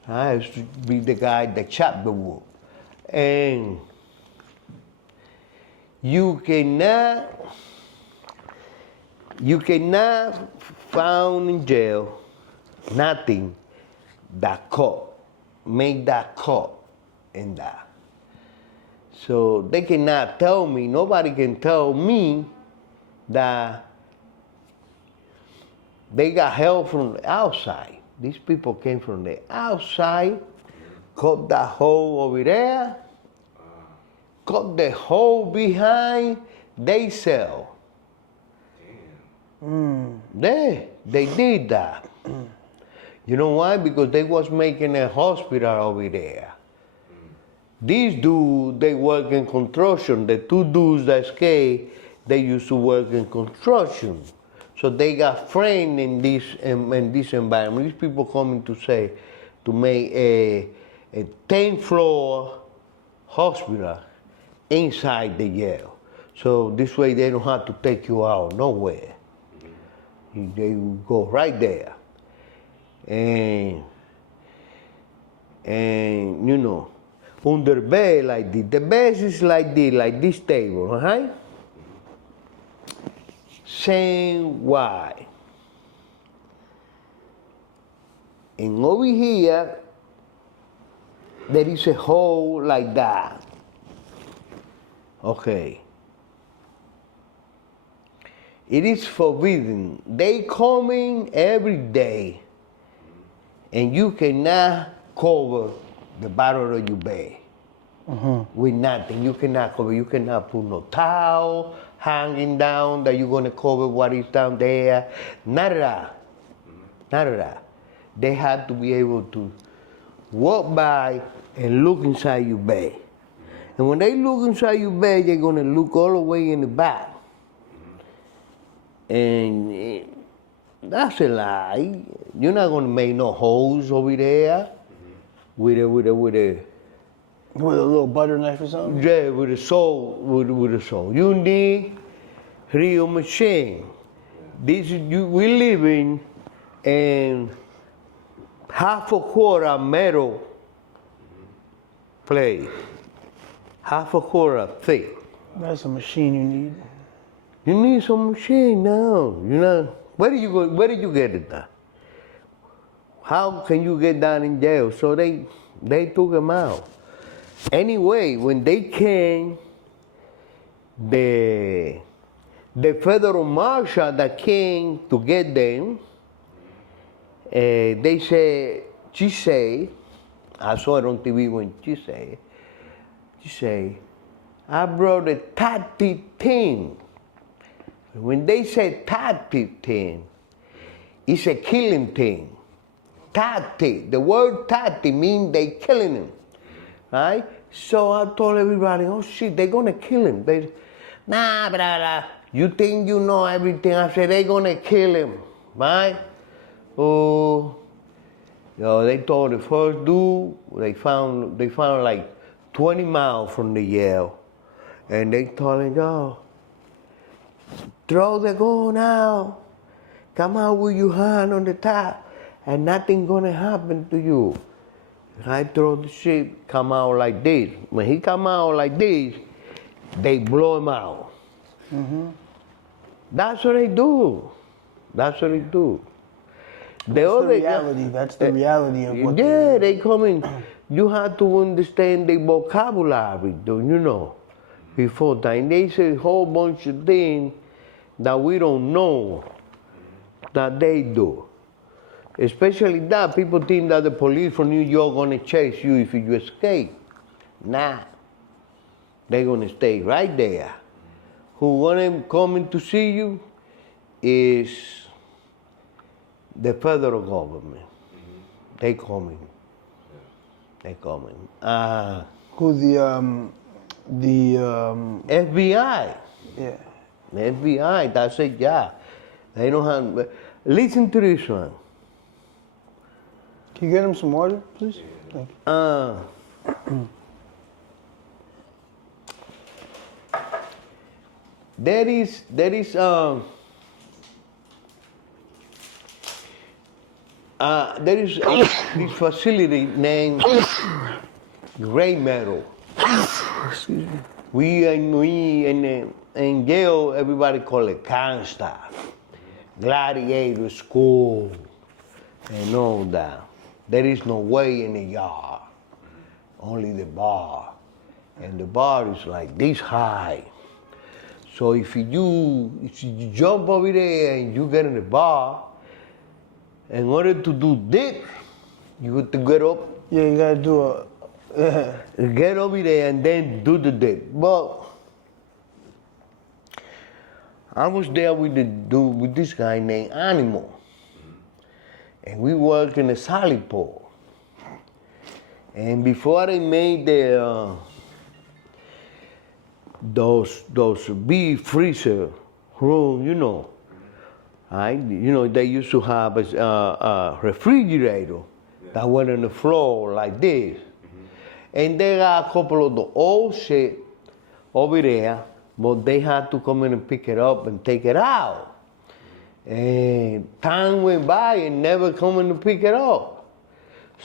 I used to be the guy that chopped the wood. And you cannot found in jail nothing that caught, make that caught in that. So they cannot tell me, nobody can tell me that they got help from the outside. These people came from the outside, cut that hole over there, cut the hole behind they cell. They did that. You know why? Because they was making a hospital over there. These dudes, they work in construction. The 2 dudes that escaped, they used to work in construction. So they got trained in this environment. These people coming to make a 10th floor hospital inside the jail. So this way they don't have to take you out nowhere. They will go right there. And you know, under bed like this. The bed is like this table, right? Same wide. And over here, there is a hole like that. Okay. It is forbidden. They coming every day, and you cannot cover the bottom of your bed. with nothing. You cannot cover. You cannot put no towel hanging down that you're gonna cover what is down there. None of that. None of that. They have to be able to walk by and look inside your bed. And when they look inside your bed, they're gonna look all the way in the back. And that's a lie. You're not gonna make no holes over there with a With a little butter knife or something? yeah, with a saw, with a saw. You need real machine. This is we living in half a quarter metal plate, half a quarter thick. That's a machine you need. You need some machine now. You know where did you go? Where did you get it done? How can you get down in jail? So they took him out. Anyway, when they came, the federal marshal that came to get them, they say, she say, I saw it on TV when she say, I brought a tactic team. When they say tactic team, it's a killing team. Tactic, the word tactic means they killing him, right? So I told everybody, oh shit, they're gonna kill him. They, nah, brother, you think you know everything. I said, they're gonna kill him, right? Oh, they told the first dude, they found like 20 miles from the jail. And they told him, yo, throw the gun out. Come out with your hand on the top and nothing gonna happen to you. I throw the shit, come out like this. When he come out like this, they blow him out. That's what they do. That's what they do. That's the reality. That's the reality of what they come in. You have to understand the vocabulary, don't you know? Before that, they say a whole bunch of things that we don't know that they do. Especially that people think that the police from New York gonna chase you if you escape. Nah, they're gonna stay right there. Who gonna coming to see you is the federal government. They coming. They coming. Who the FBI. yeah. The FBI. That's it. Yeah. They don't have. Listen to this one. Can you get him some water, please? Thank you. There is this facility named Gray Metal. We in jail, everybody call it gangsta, gladiator school, and all that. There is no way in the yard, only the bar. And the bar is like this high. So if you jump over there and you get in the bar, in order to do this, you have to get up. Yeah, you gotta do Get over there and then do the dip. But I was there with this guy named Animal. And we worked in a salad pole. And before they made those big freezer room, you know, they used to have a refrigerator that went on the floor like this. And they got a couple of the old shit over there, but they had to come in and pick it up and take it out. And time went by and never coming to pick it up.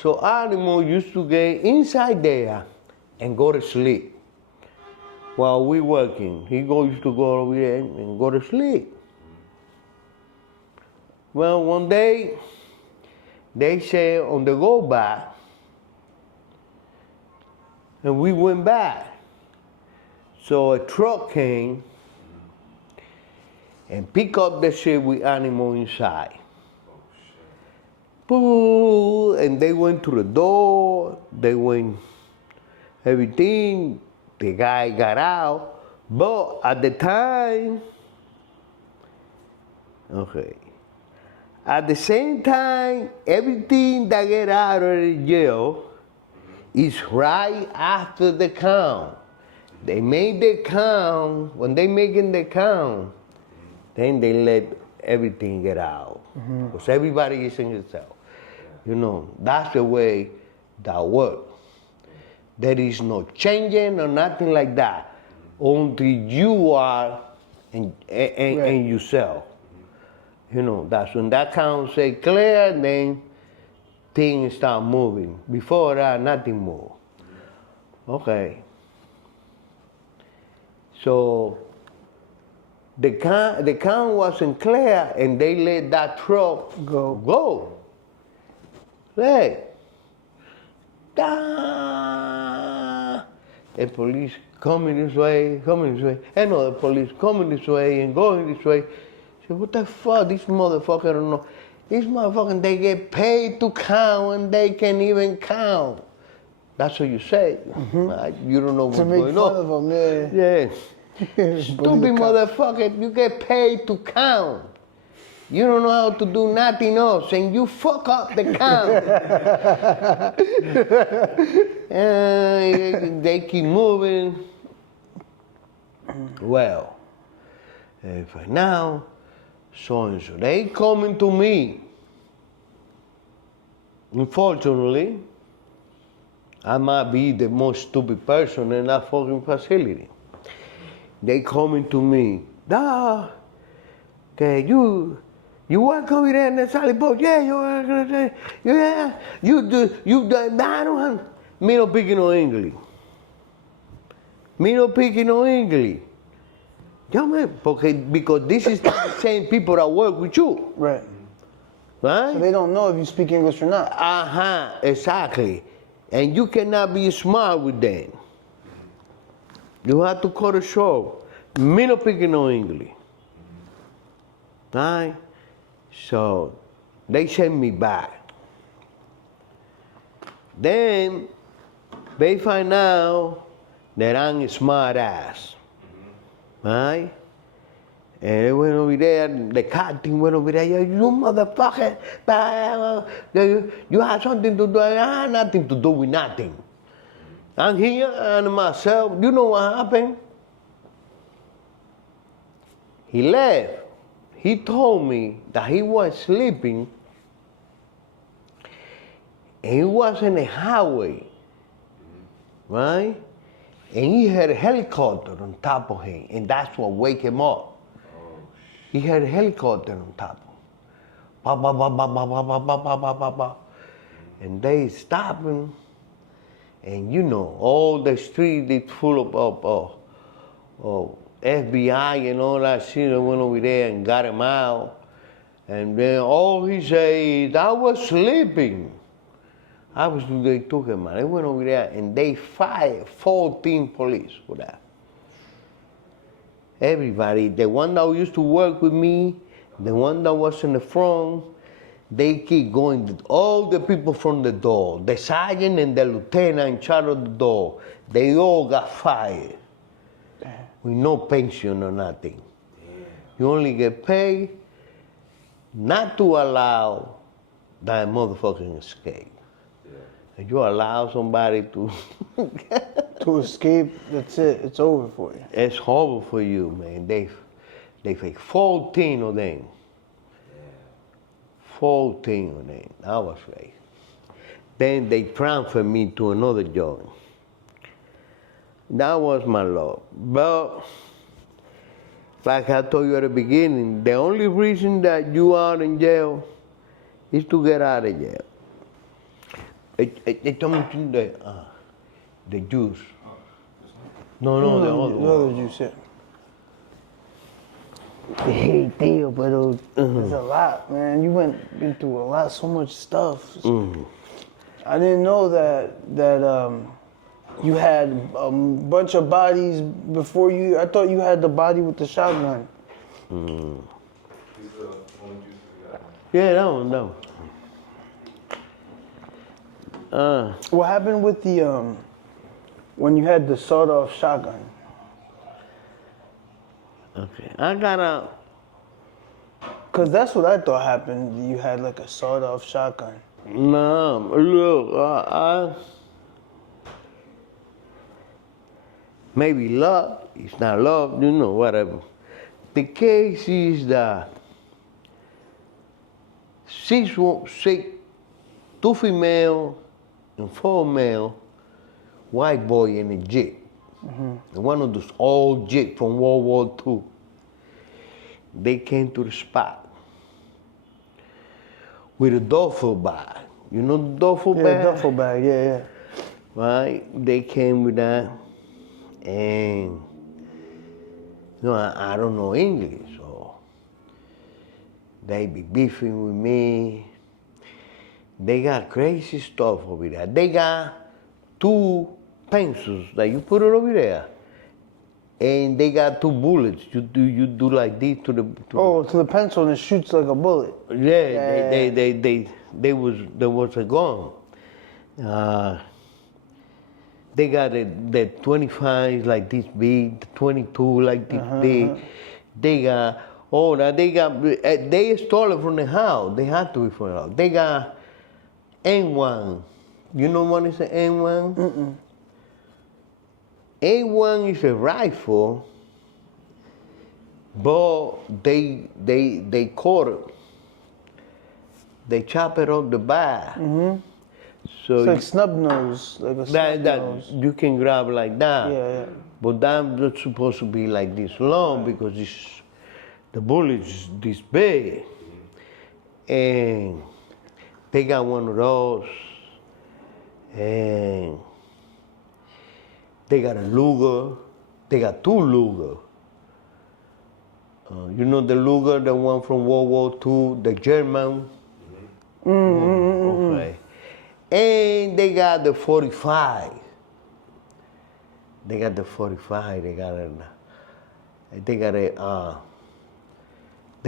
So Animal used to get inside there and go to sleep while we working. He used to go over there and go to sleep. Well, one day, they said on the go back, and we went back. So a truck came and picked up the shit with Animal inside. Boo! And they went to the door, they went everything. The guy got out. But at the time, okay. At the same time, everything that get out of the jail is right after the count. They made the count. When they making the count, then they let everything get out. Because everybody is in his cell. You know, that's the way that works. There is no changing or nothing like that until you are in yourself. You know, that's when that count say clear, then things start moving. Before that, nothing more. Okay. So the count wasn't clear, and they let that truck go. Let. The police coming this way, and other police coming this way and going this way. So what the fuck, this motherfucker don't know. These motherfuckers, they get paid to count and they can't even count. That's what you say. Right? You don't know what's going on. To make fun of them, Yeah. Stupid motherfucker, you get paid to count. You don't know how to do nothing else, and you fuck up the count. And they keep moving. Well, for now, so-and-so, they coming to me. Unfortunately, I might be the most stupid person in that fucking facility. They coming to me. Okay, you work over there in the Sally Boat? Yeah, you work over there. Yeah, you do I don't have, me no speaking no English. Me no speaking no English. Because this is the same people that work with you. Right. Right? So they don't know if you speak English or not. Exactly. And you cannot be smart with them. You have to cut it short. Me no speaking no English. Right? So they send me back. Then they find out that I'm a smart ass. Right? And they went over there, the cat team went over there, you motherfucker, you have something to do, I have nothing to do with nothing. I'm here and myself, you know what happened? He left. He told me that he was sleeping and he was in a highway, right? And he had a helicopter on top of him, and that's what wake him up. He had a helicopter on top of him. Ba, ba, ba, ba, ba, ba, ba, ba, ba, ba, ba, ba. And they stopped him, and you know, all the street is full of FBI and all that shit. They went over there and got him out. And then all he said is, I was sleeping. They took him out. They went over there and they fired 14 police for that. Everybody, the one that used to work with me, the one that was in the front, they keep going. All the people from the door, the sergeant and the lieutenant in charge of the door, they all got fired. With no pension or nothing. You only get paid not to allow that motherfucking escape. If you allow somebody to to escape, that's it. It's over for you. It's horrible for you, man. They fake 14 of them. 14 of them. That was right. Then they transferred me to another job. That was my luck. But like I told you at the beginning, the only reason that you are in jail is to get out of jail. They told me the juice. No, the other one. The other juice, yeah. Hey, tío, pero... It's a lot, man. You been through a lot, so much stuff. I didn't know that you had a bunch of bodies before you. I thought you had the body with the shotgun. Yeah, that one. What happened with the when you had the sawed-off shotgun. Okay, I got a. Cause that's what I thought happened. You had like a sawed-off shotgun. No, look, maybe love. It's not love, whatever. The case is that six, two female and four male, white boy in a jeep. One of those old jeep from World War II. They came to the spot with a duffel bag. You know the duffel bag? Yeah, duffel bag. Yeah. Right? They came with that, and I don't know English, so they be beefing with me. They got crazy stuff over there. They got two pencils that you put it over there, and they got two bullets. You do like this to the. To the pencil, and it shoots like a bullet. Yeah, there was a gun. They got the 25 like this big, the 22 like this big. They got all that. They stole it from the house. They had to be from the house. They got N1. You know what is an N1? Mm-mm. N1 is a rifle, but they caught it. They chop it off the back. So It's like snub nose, like a snub nose. You can grab like that. Yeah. But that's not supposed to be like this long because the bullet is this big. And they got one of those. And they got a Luger. They got two Luger. You know the Luger, the one from World War II, the German? Okay. And they got the 45. They got the 45. They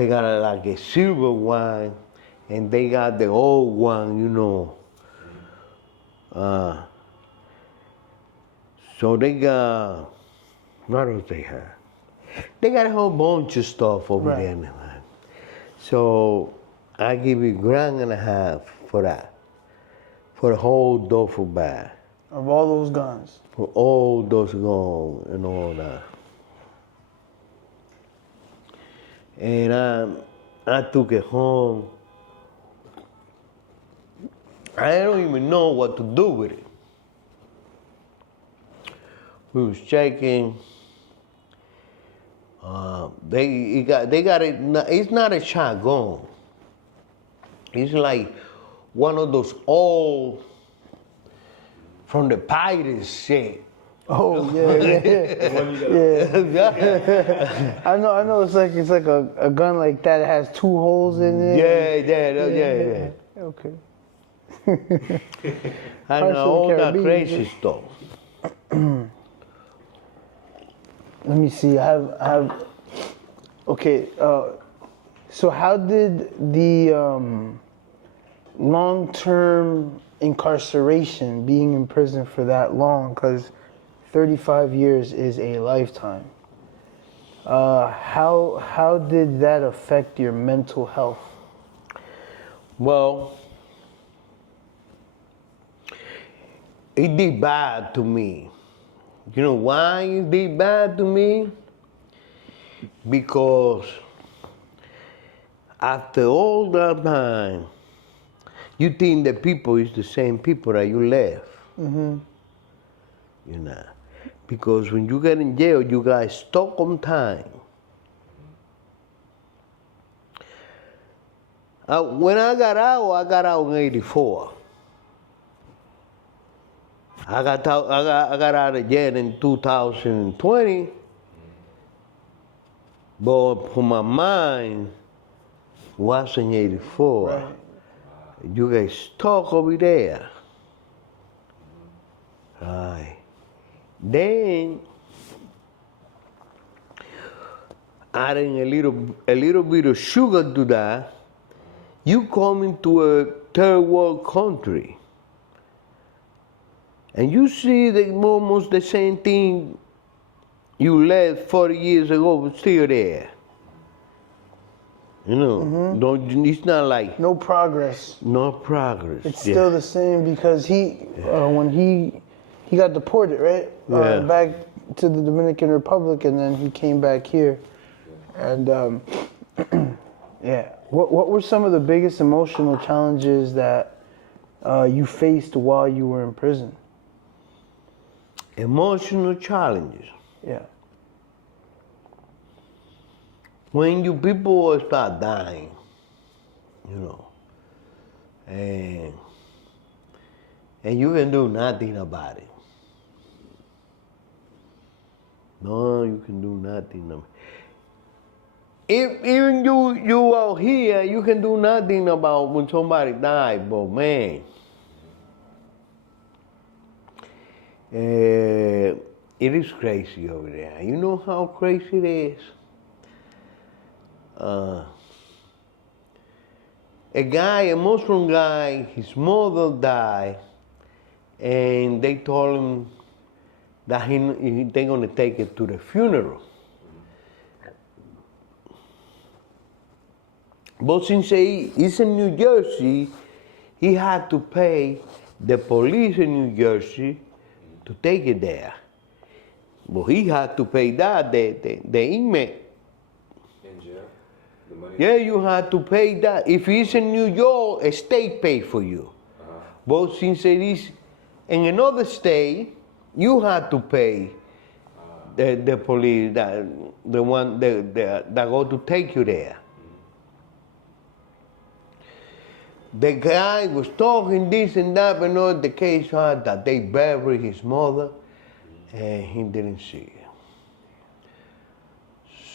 got like a silver one, and they got the old one, So they got, what else they have? They got a whole bunch of stuff over there, man. So I give you $1.5 grand for that. For the whole duffel bag. Of all those guns. For all those guns and all that. And I took it home. I don't even know what to do with it. We was checking. They got it. It's not a shotgun. It's like one of those old from the pirates shit. Oh yeah. I know. It's like a gun like that. It has two holes in it. Yeah. Okay. I know all that crazy stuff. Let me see. I have. Okay. So how did the long-term incarceration, being in prison for that long, because 35 years is a lifetime. How did that affect your mental health? Well, it did bad to me. You know why it did bad to me? Because after all that time, you think the people is the same people that you left. Because when you get in jail, you got stuck on time. When I got out in '84. I got out of jail in 2020, but for my mind was in '84. Right. You get stuck over there. Right. Then adding a little bit of sugar to that, you come into a third world country. And you see almost the same thing you left 40 years ago, still there. You know, don't, it's not like No progress. no progress. It's still the same because when he got deported, right? Yeah. Back to the Dominican Republic, and then he came back here. And yeah, what were some of the biggest emotional challenges that you faced while you were in prison? Emotional challenges. Yeah. When you people start dying, you know, and you can do nothing about it. No, you can do nothing about it. If even you out here, you can do nothing about when somebody died, but man, it is crazy over there. You know how crazy it is? A Muslim guy, his mother died, and they told him that they're gonna take it to the funeral. But since he's in New Jersey, he had to pay the police in New Jersey to take it there. But he had to pay that, the inmate. In jail? The money? Yeah, you had to pay that. If he's in New York, a state pay for you. But since it is in another state, you had to pay the police, the one that go to take you there. The guy was talking this and that, but not the case had that they buried his mother, and he didn't see it.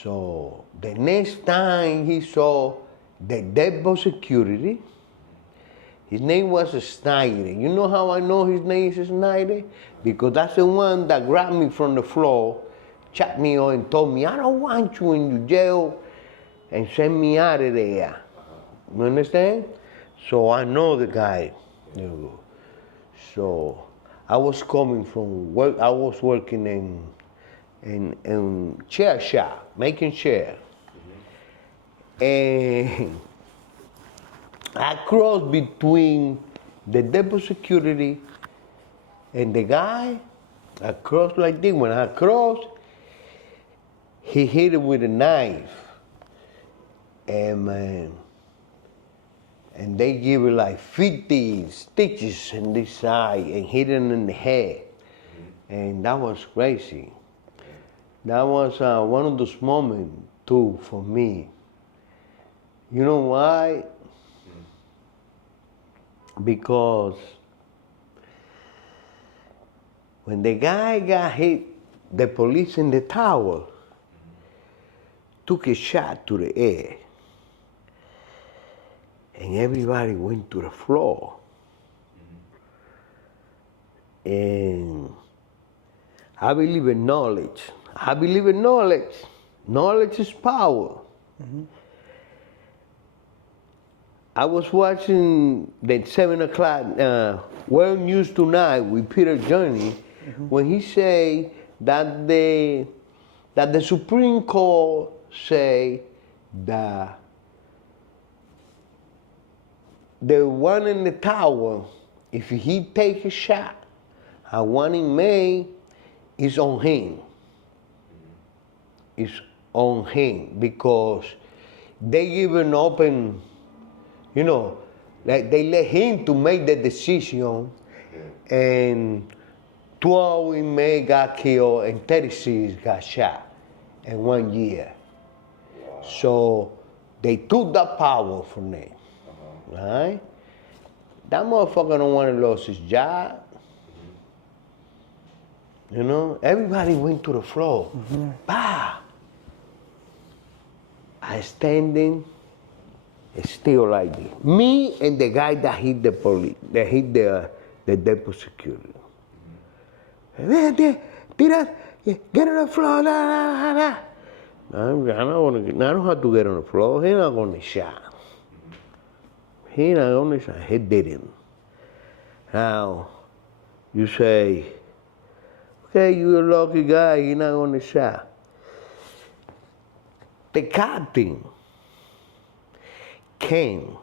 So the next time he saw the depot security, his name was Snyder. You know how I know his name is Snyder? Because that's the one that grabbed me from the floor, chopped me on, and told me, I don't want you in your jail, and sent me out of there. You understand? So I know the guy. So I was coming from work. I was working in chair shop, making chair. And I crossed between the depot security and the guy. I crossed like this. When I crossed, he hit him with a knife. And man, and they give it like 50 stitches in this side and hit him in the head. And that was crazy. That was one of those moments too for me. You know why? Because when the guy got hit, the police in the tower took a shot to the air. And everybody went to the floor. And I believe in knowledge. I believe in knowledge. Knowledge is power. I was watching the 7 o'clock World News Tonight with Peter Journey when he said that the Supreme Court say that the one in the tower, if he take a shot, one in May is on him. It's on him because they give an open, you know, like they let him to make the decision, and 12 in May got killed and 36 got shot in 1 year. So they took that power from them. Right? That motherfucker don't want to lose his job. You know, everybody went to the floor. Bah! I standing still like this. Me and the guy that hit the police, that hit the depot security. Get on the floor. I don't have to get on the floor. He's not going to shot. He did him. Now, you say, okay, you're a lucky guy, you're not gonna shot. The captain came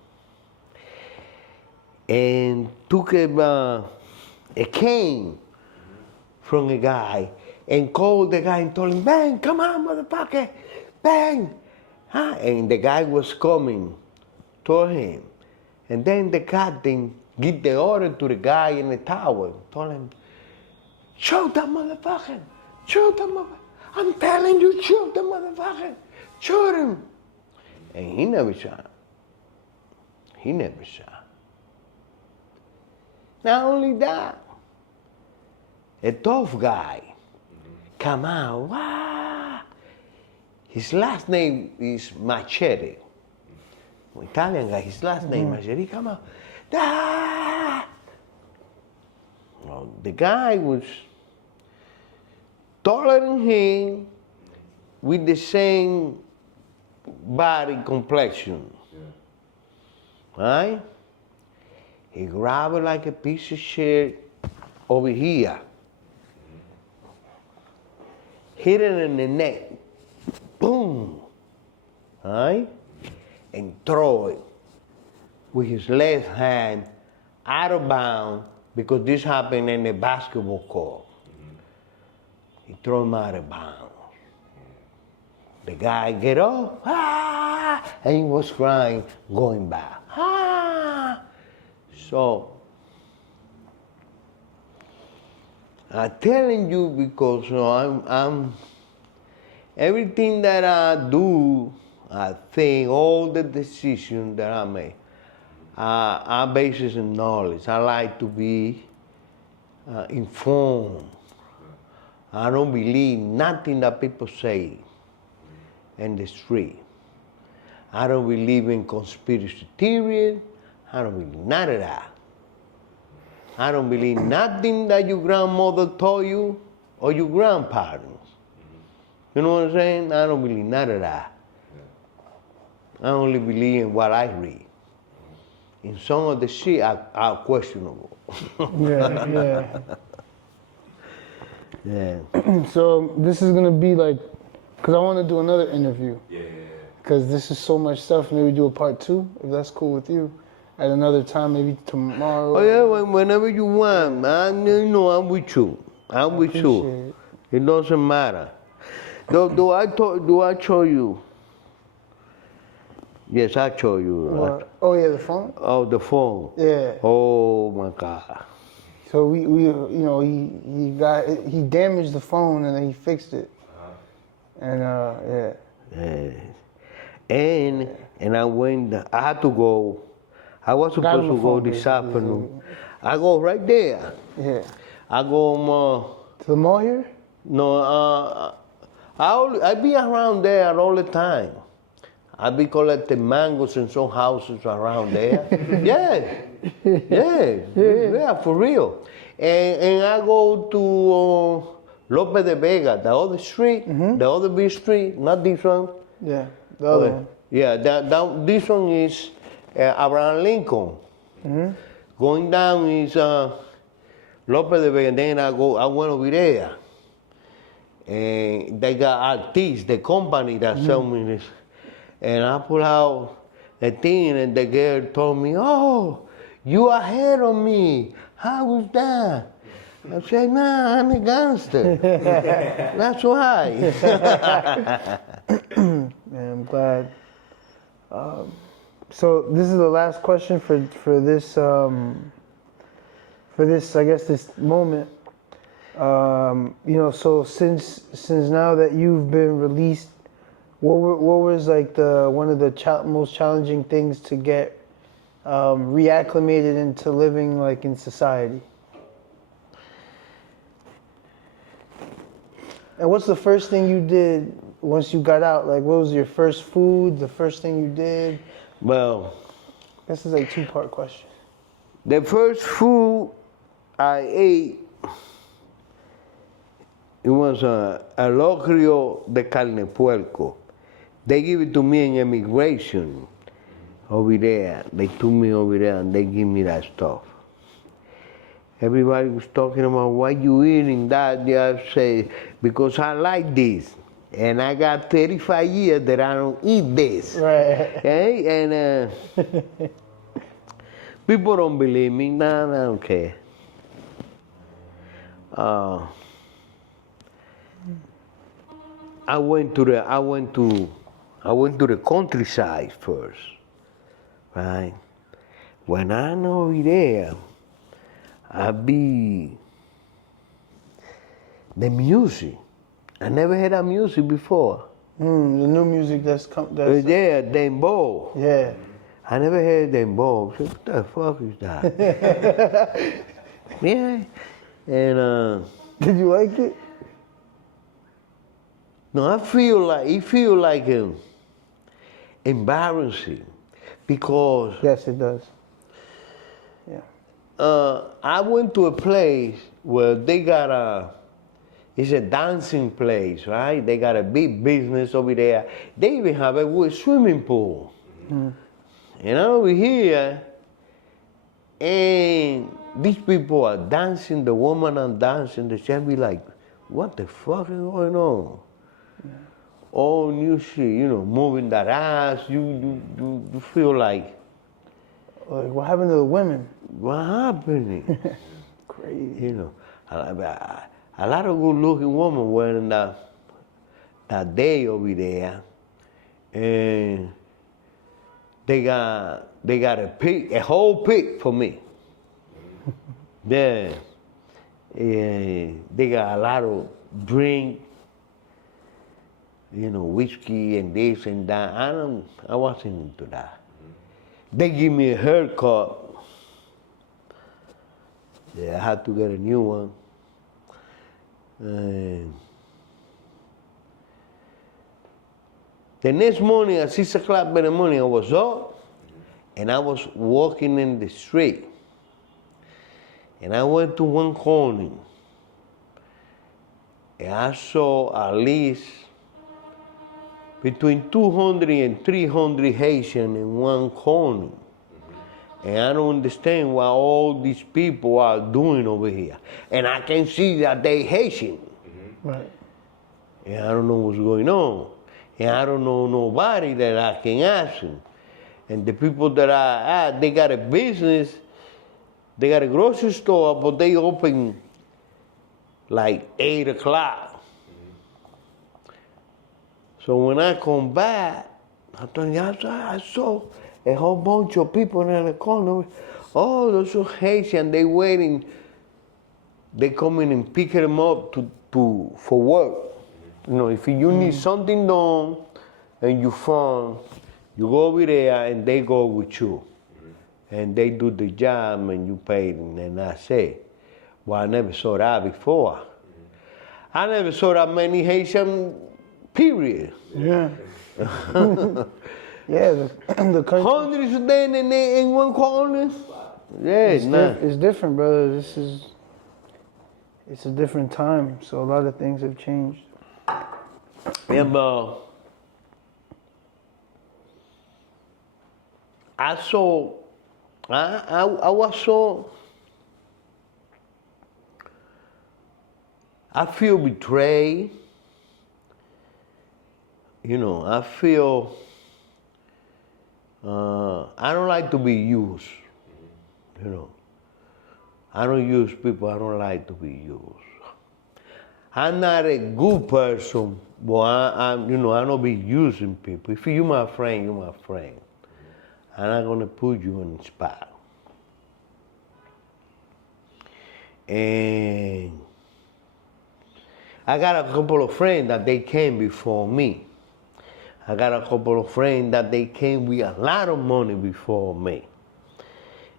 and took a cane from a guy and called the guy and told him, bang, come on, motherfucker, bang. Huh? And the guy was coming toward him. And then the captain give the order to the guy in the tower, told him, shoot that motherfucker, shoot that motherfucker. I'm telling you, shoot the motherfucker, shoot him. And he never shot. He never shot. Not only that, a tough guy come out, wow. His last name is Machete. Italian guy, his last name Machete. He come out, ah! Well, the guy was taller than him, with the same body complexion. Right? He grabbed it like a piece of shit over here. Hit it in the neck. Boom. Right? And throw it with his left hand out of bounds, because this happened in a basketball court. He threw him out of bounds. The guy get up, ah, and he was crying, going back. Ah. So, I'm telling you because I'm everything that I do, I think, all the decisions that I make, I base it in knowledge. I like to be informed. I don't believe nothing that people say in the street. I don't believe in conspiracy theories. I don't believe none of that. I don't believe nothing that your grandmother told you or your grandparents. You know what I'm saying? I don't believe none of that. I only believe in what I read. In some of the shit are questionable. Yeah. Yeah. So this is gonna be like, cause I want to do another interview. Yeah. Cause this is so much stuff. Maybe do a part 2 if that's cool with you. At another time, maybe tomorrow. Oh yeah, whenever you want. I'm with you. I'm with you. It doesn't matter. Do I show you? Yes, I show you. What? Oh yeah, the phone. Oh, the phone. Yeah. Oh my God. So we he damaged the phone and then he fixed it. And yeah. Yeah. And I had to go. I was supposed to go this afternoon. I go right there. Yeah. I go To the mall here? No, I be around there all the time. I be collecting mangoes in some houses around there. Yeah, for real. And I go to Lope de Vega, the other street, the other big street, not this one. Yeah, the other one. Yeah, this one is around Lincoln. Going down is Lope de Vega, and then I went over there. And they got artists, the company that sell me this. And I pull out the thing, and the girl told me, "Oh, you ahead of me. How was that?" I said, "Nah, I'm a gangster." That's why. Man, I'm glad. So this is the last question for this I guess this moment. So since now that you've been released, what was like one of the most challenging things to get reacclimated into living like in society? And what's the first thing you did once you got out? Like, what was your first food? The first thing you did? Well, This is a 2-part question. the first food I ate, it was a locrio de carne puerco. They give it to me in immigration over there. They took me over there and they give me that stuff. Everybody was talking about why you eating that. I say, because I like this. And I got 35 years that I don't eat this. Right. Okay? And people don't believe me. Nah, I don't care. I went to the countryside first, right? When I'm over there, I be the music. I never heard that music before. The new music that's Yeah, dembow. yeah. I never heard dembow. So what the fuck is that? Yeah, and Did you like it? no, I feel like embarrassing because Yes, it does. Yeah. I went to a place where they got it's a dancing place, right? They got a big business over there. They even have a swimming pool. And I'm over here, and these people are dancing, the woman are dancing, they should be like, what the fuck is going on? All new shit, moving that ass, you feel like, Like, what happened to the women? what happening? Crazy. A lot of good-looking women wearing that day over there, and they got a pig, a whole pig for me. Yeah, and they got a lot of drink, whiskey and this and that. I wasn't into that. They give me a haircut. Yeah, I had to get a new one. And the next morning at 6 o'clock in the morning, I was up and I was walking in the street. And I went to one corner and I saw at least between 200 and 300 Haitians in one corner. And I don't understand what all these people are doing over here. And I can see that they Haitian. Right. And I don't know what's going on. And I don't know nobody that I can ask them. And the people that I ask, they got a business, they got a grocery store, but they open like 8 o'clock. So when I come back, I saw a whole bunch of people in the corner. Oh, those are Haitian, they waiting. They come in and pick them up for work. If you need something done and you found, you go over there and they go with you. And they do the job and you pay them, and that's it. Well, I never saw that before. I never saw that many Haitian, period. Yeah. Yeah, the country. Hundreds of them in one corner. Yeah, It's different, brother. It's a different time, so a lot of things have changed. Yeah, but I was so, I feel betrayed. I feel, I don't like to be used. I don't use people, I don't like to be used. I'm not a good person, but I don't be using people. If you're my friend, you're my friend. I'm not gonna put you on the spot. And I got a couple of friends that they came before me. I got a couple of friends that they came with a lot of money before me.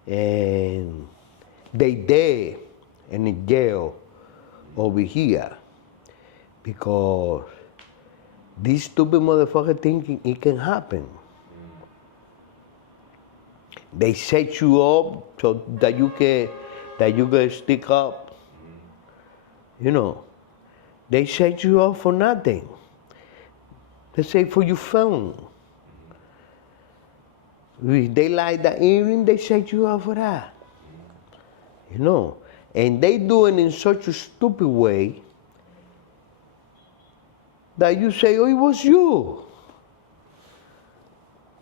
And they dead in the jail over here because these stupid motherfuckers thinking it can happen. They set you up so that you can stick up. They set you up for nothing. They say for your phone. If they like the earring, they set you up for that. And they do it in such a stupid way that you say, oh, it was you.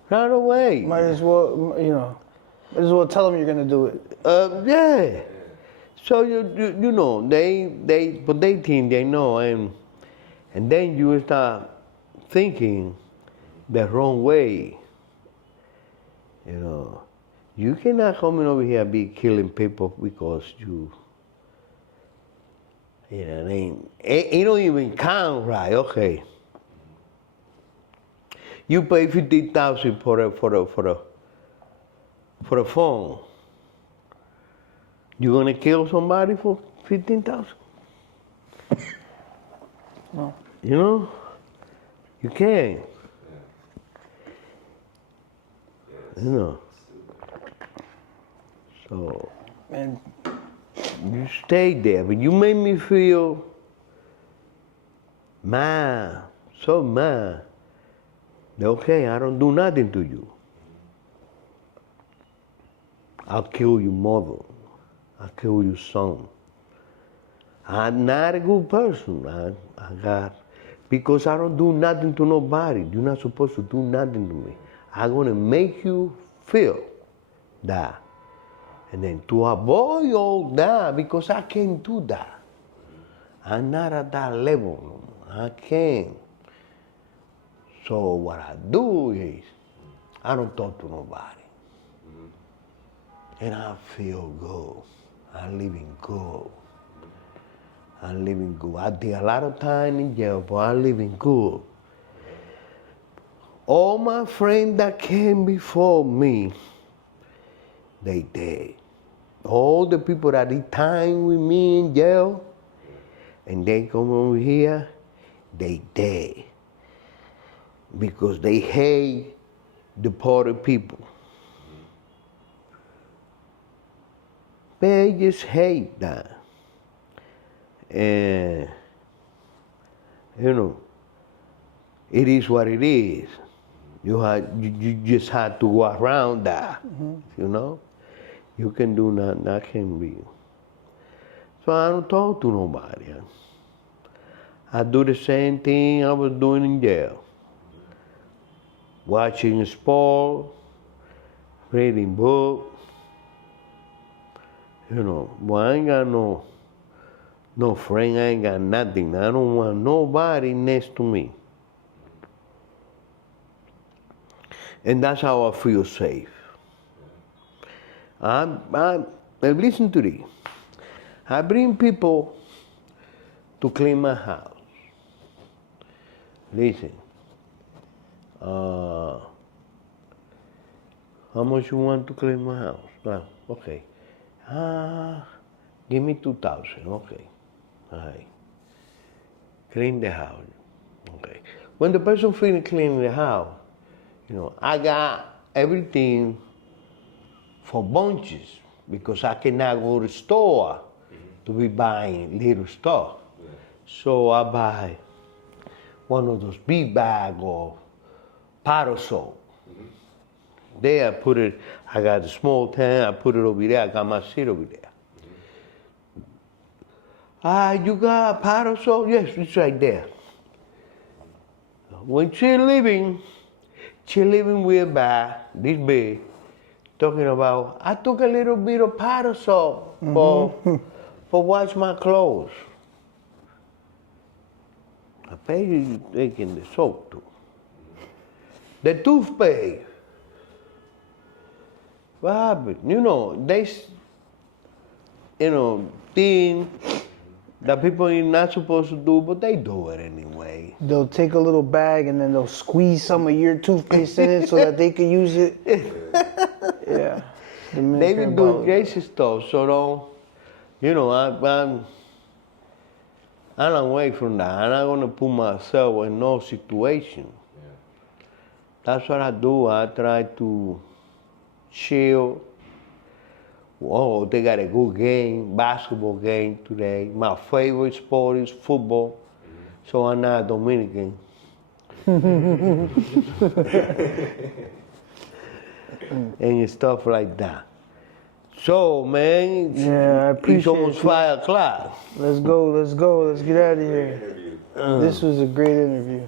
Right away. Might as well, might as well tell them you're gonna do it. Yeah. So you know, but they think they know, and then you start thinking the wrong way. You know, you cannot come in over here and be killing people because you know, it don't even count right. Okay, you pay 50,000 for a phone. You gonna kill somebody for 15,000? No. You know, you can't. You know. So And you stay there, but you made me feel mad, so mad. That, okay, I don't do nothing to you. I'll kill your mother. I'll kill your son. I'm not a good person. I got, because I don't do nothing to nobody. You're not supposed to do nothing to me. I'm gonna make you feel that. And then to avoid all that, because I can't do that. I'm not at that level. I can't. So what I do is, I don't talk to nobody. And I feel good. I'm living good. I'm living good. I did a lot of time in jail, but I'm living good. All my friends that came before me, they dead. All the people that did time with me in jail, and they come over here, they dead. Because they hate the poor people. They just hate that. And, you know, it is what it is. You just have to go around that, you know? You can do nothing, I can be. So I don't talk to nobody. I do the same thing I was doing in jail. Watching sport, reading books. You know, but I ain't got no friend, I ain't got nothing. I don't want nobody next to me. And that's how I feel safe. Listen to this. I bring people to clean my house. Listen, how much you want to clean my house? Okay. Give me 2,000, okay. All right. Clean the house, okay. When the person finishes cleaning the house, you know, I got everything for bunches because I cannot go to the store to be buying little stuff. Yeah. So I buy one of those big bags of powder soap. There I put it, I got a small tank, I put it over there, I got my seat over there. You got powder soap? Yes, it's right there. When she's living with a bag, this big, talking about, I took a little bit of powder soap for wash my clothes. I pay you taking the soap too. The toothpaste. What happened? You know, things that people are not supposed to do, but they do it anyway. they'll take a little bag and then they'll squeeze some of your toothpaste in it so that they can use it. Yeah. They be doing crazy stuff, so don't, you know, I'm away from that. I'm not gonna put myself in no situation. Yeah. That's what I do. I try to chill. Oh, they got a good game, basketball game today. My favorite sport is football, so I'm not Dominican. And stuff like that. So, man, Yeah, I appreciate it's almost you. 5 o'clock. Let's go. Let's get out of here. Interview. This was a great interview.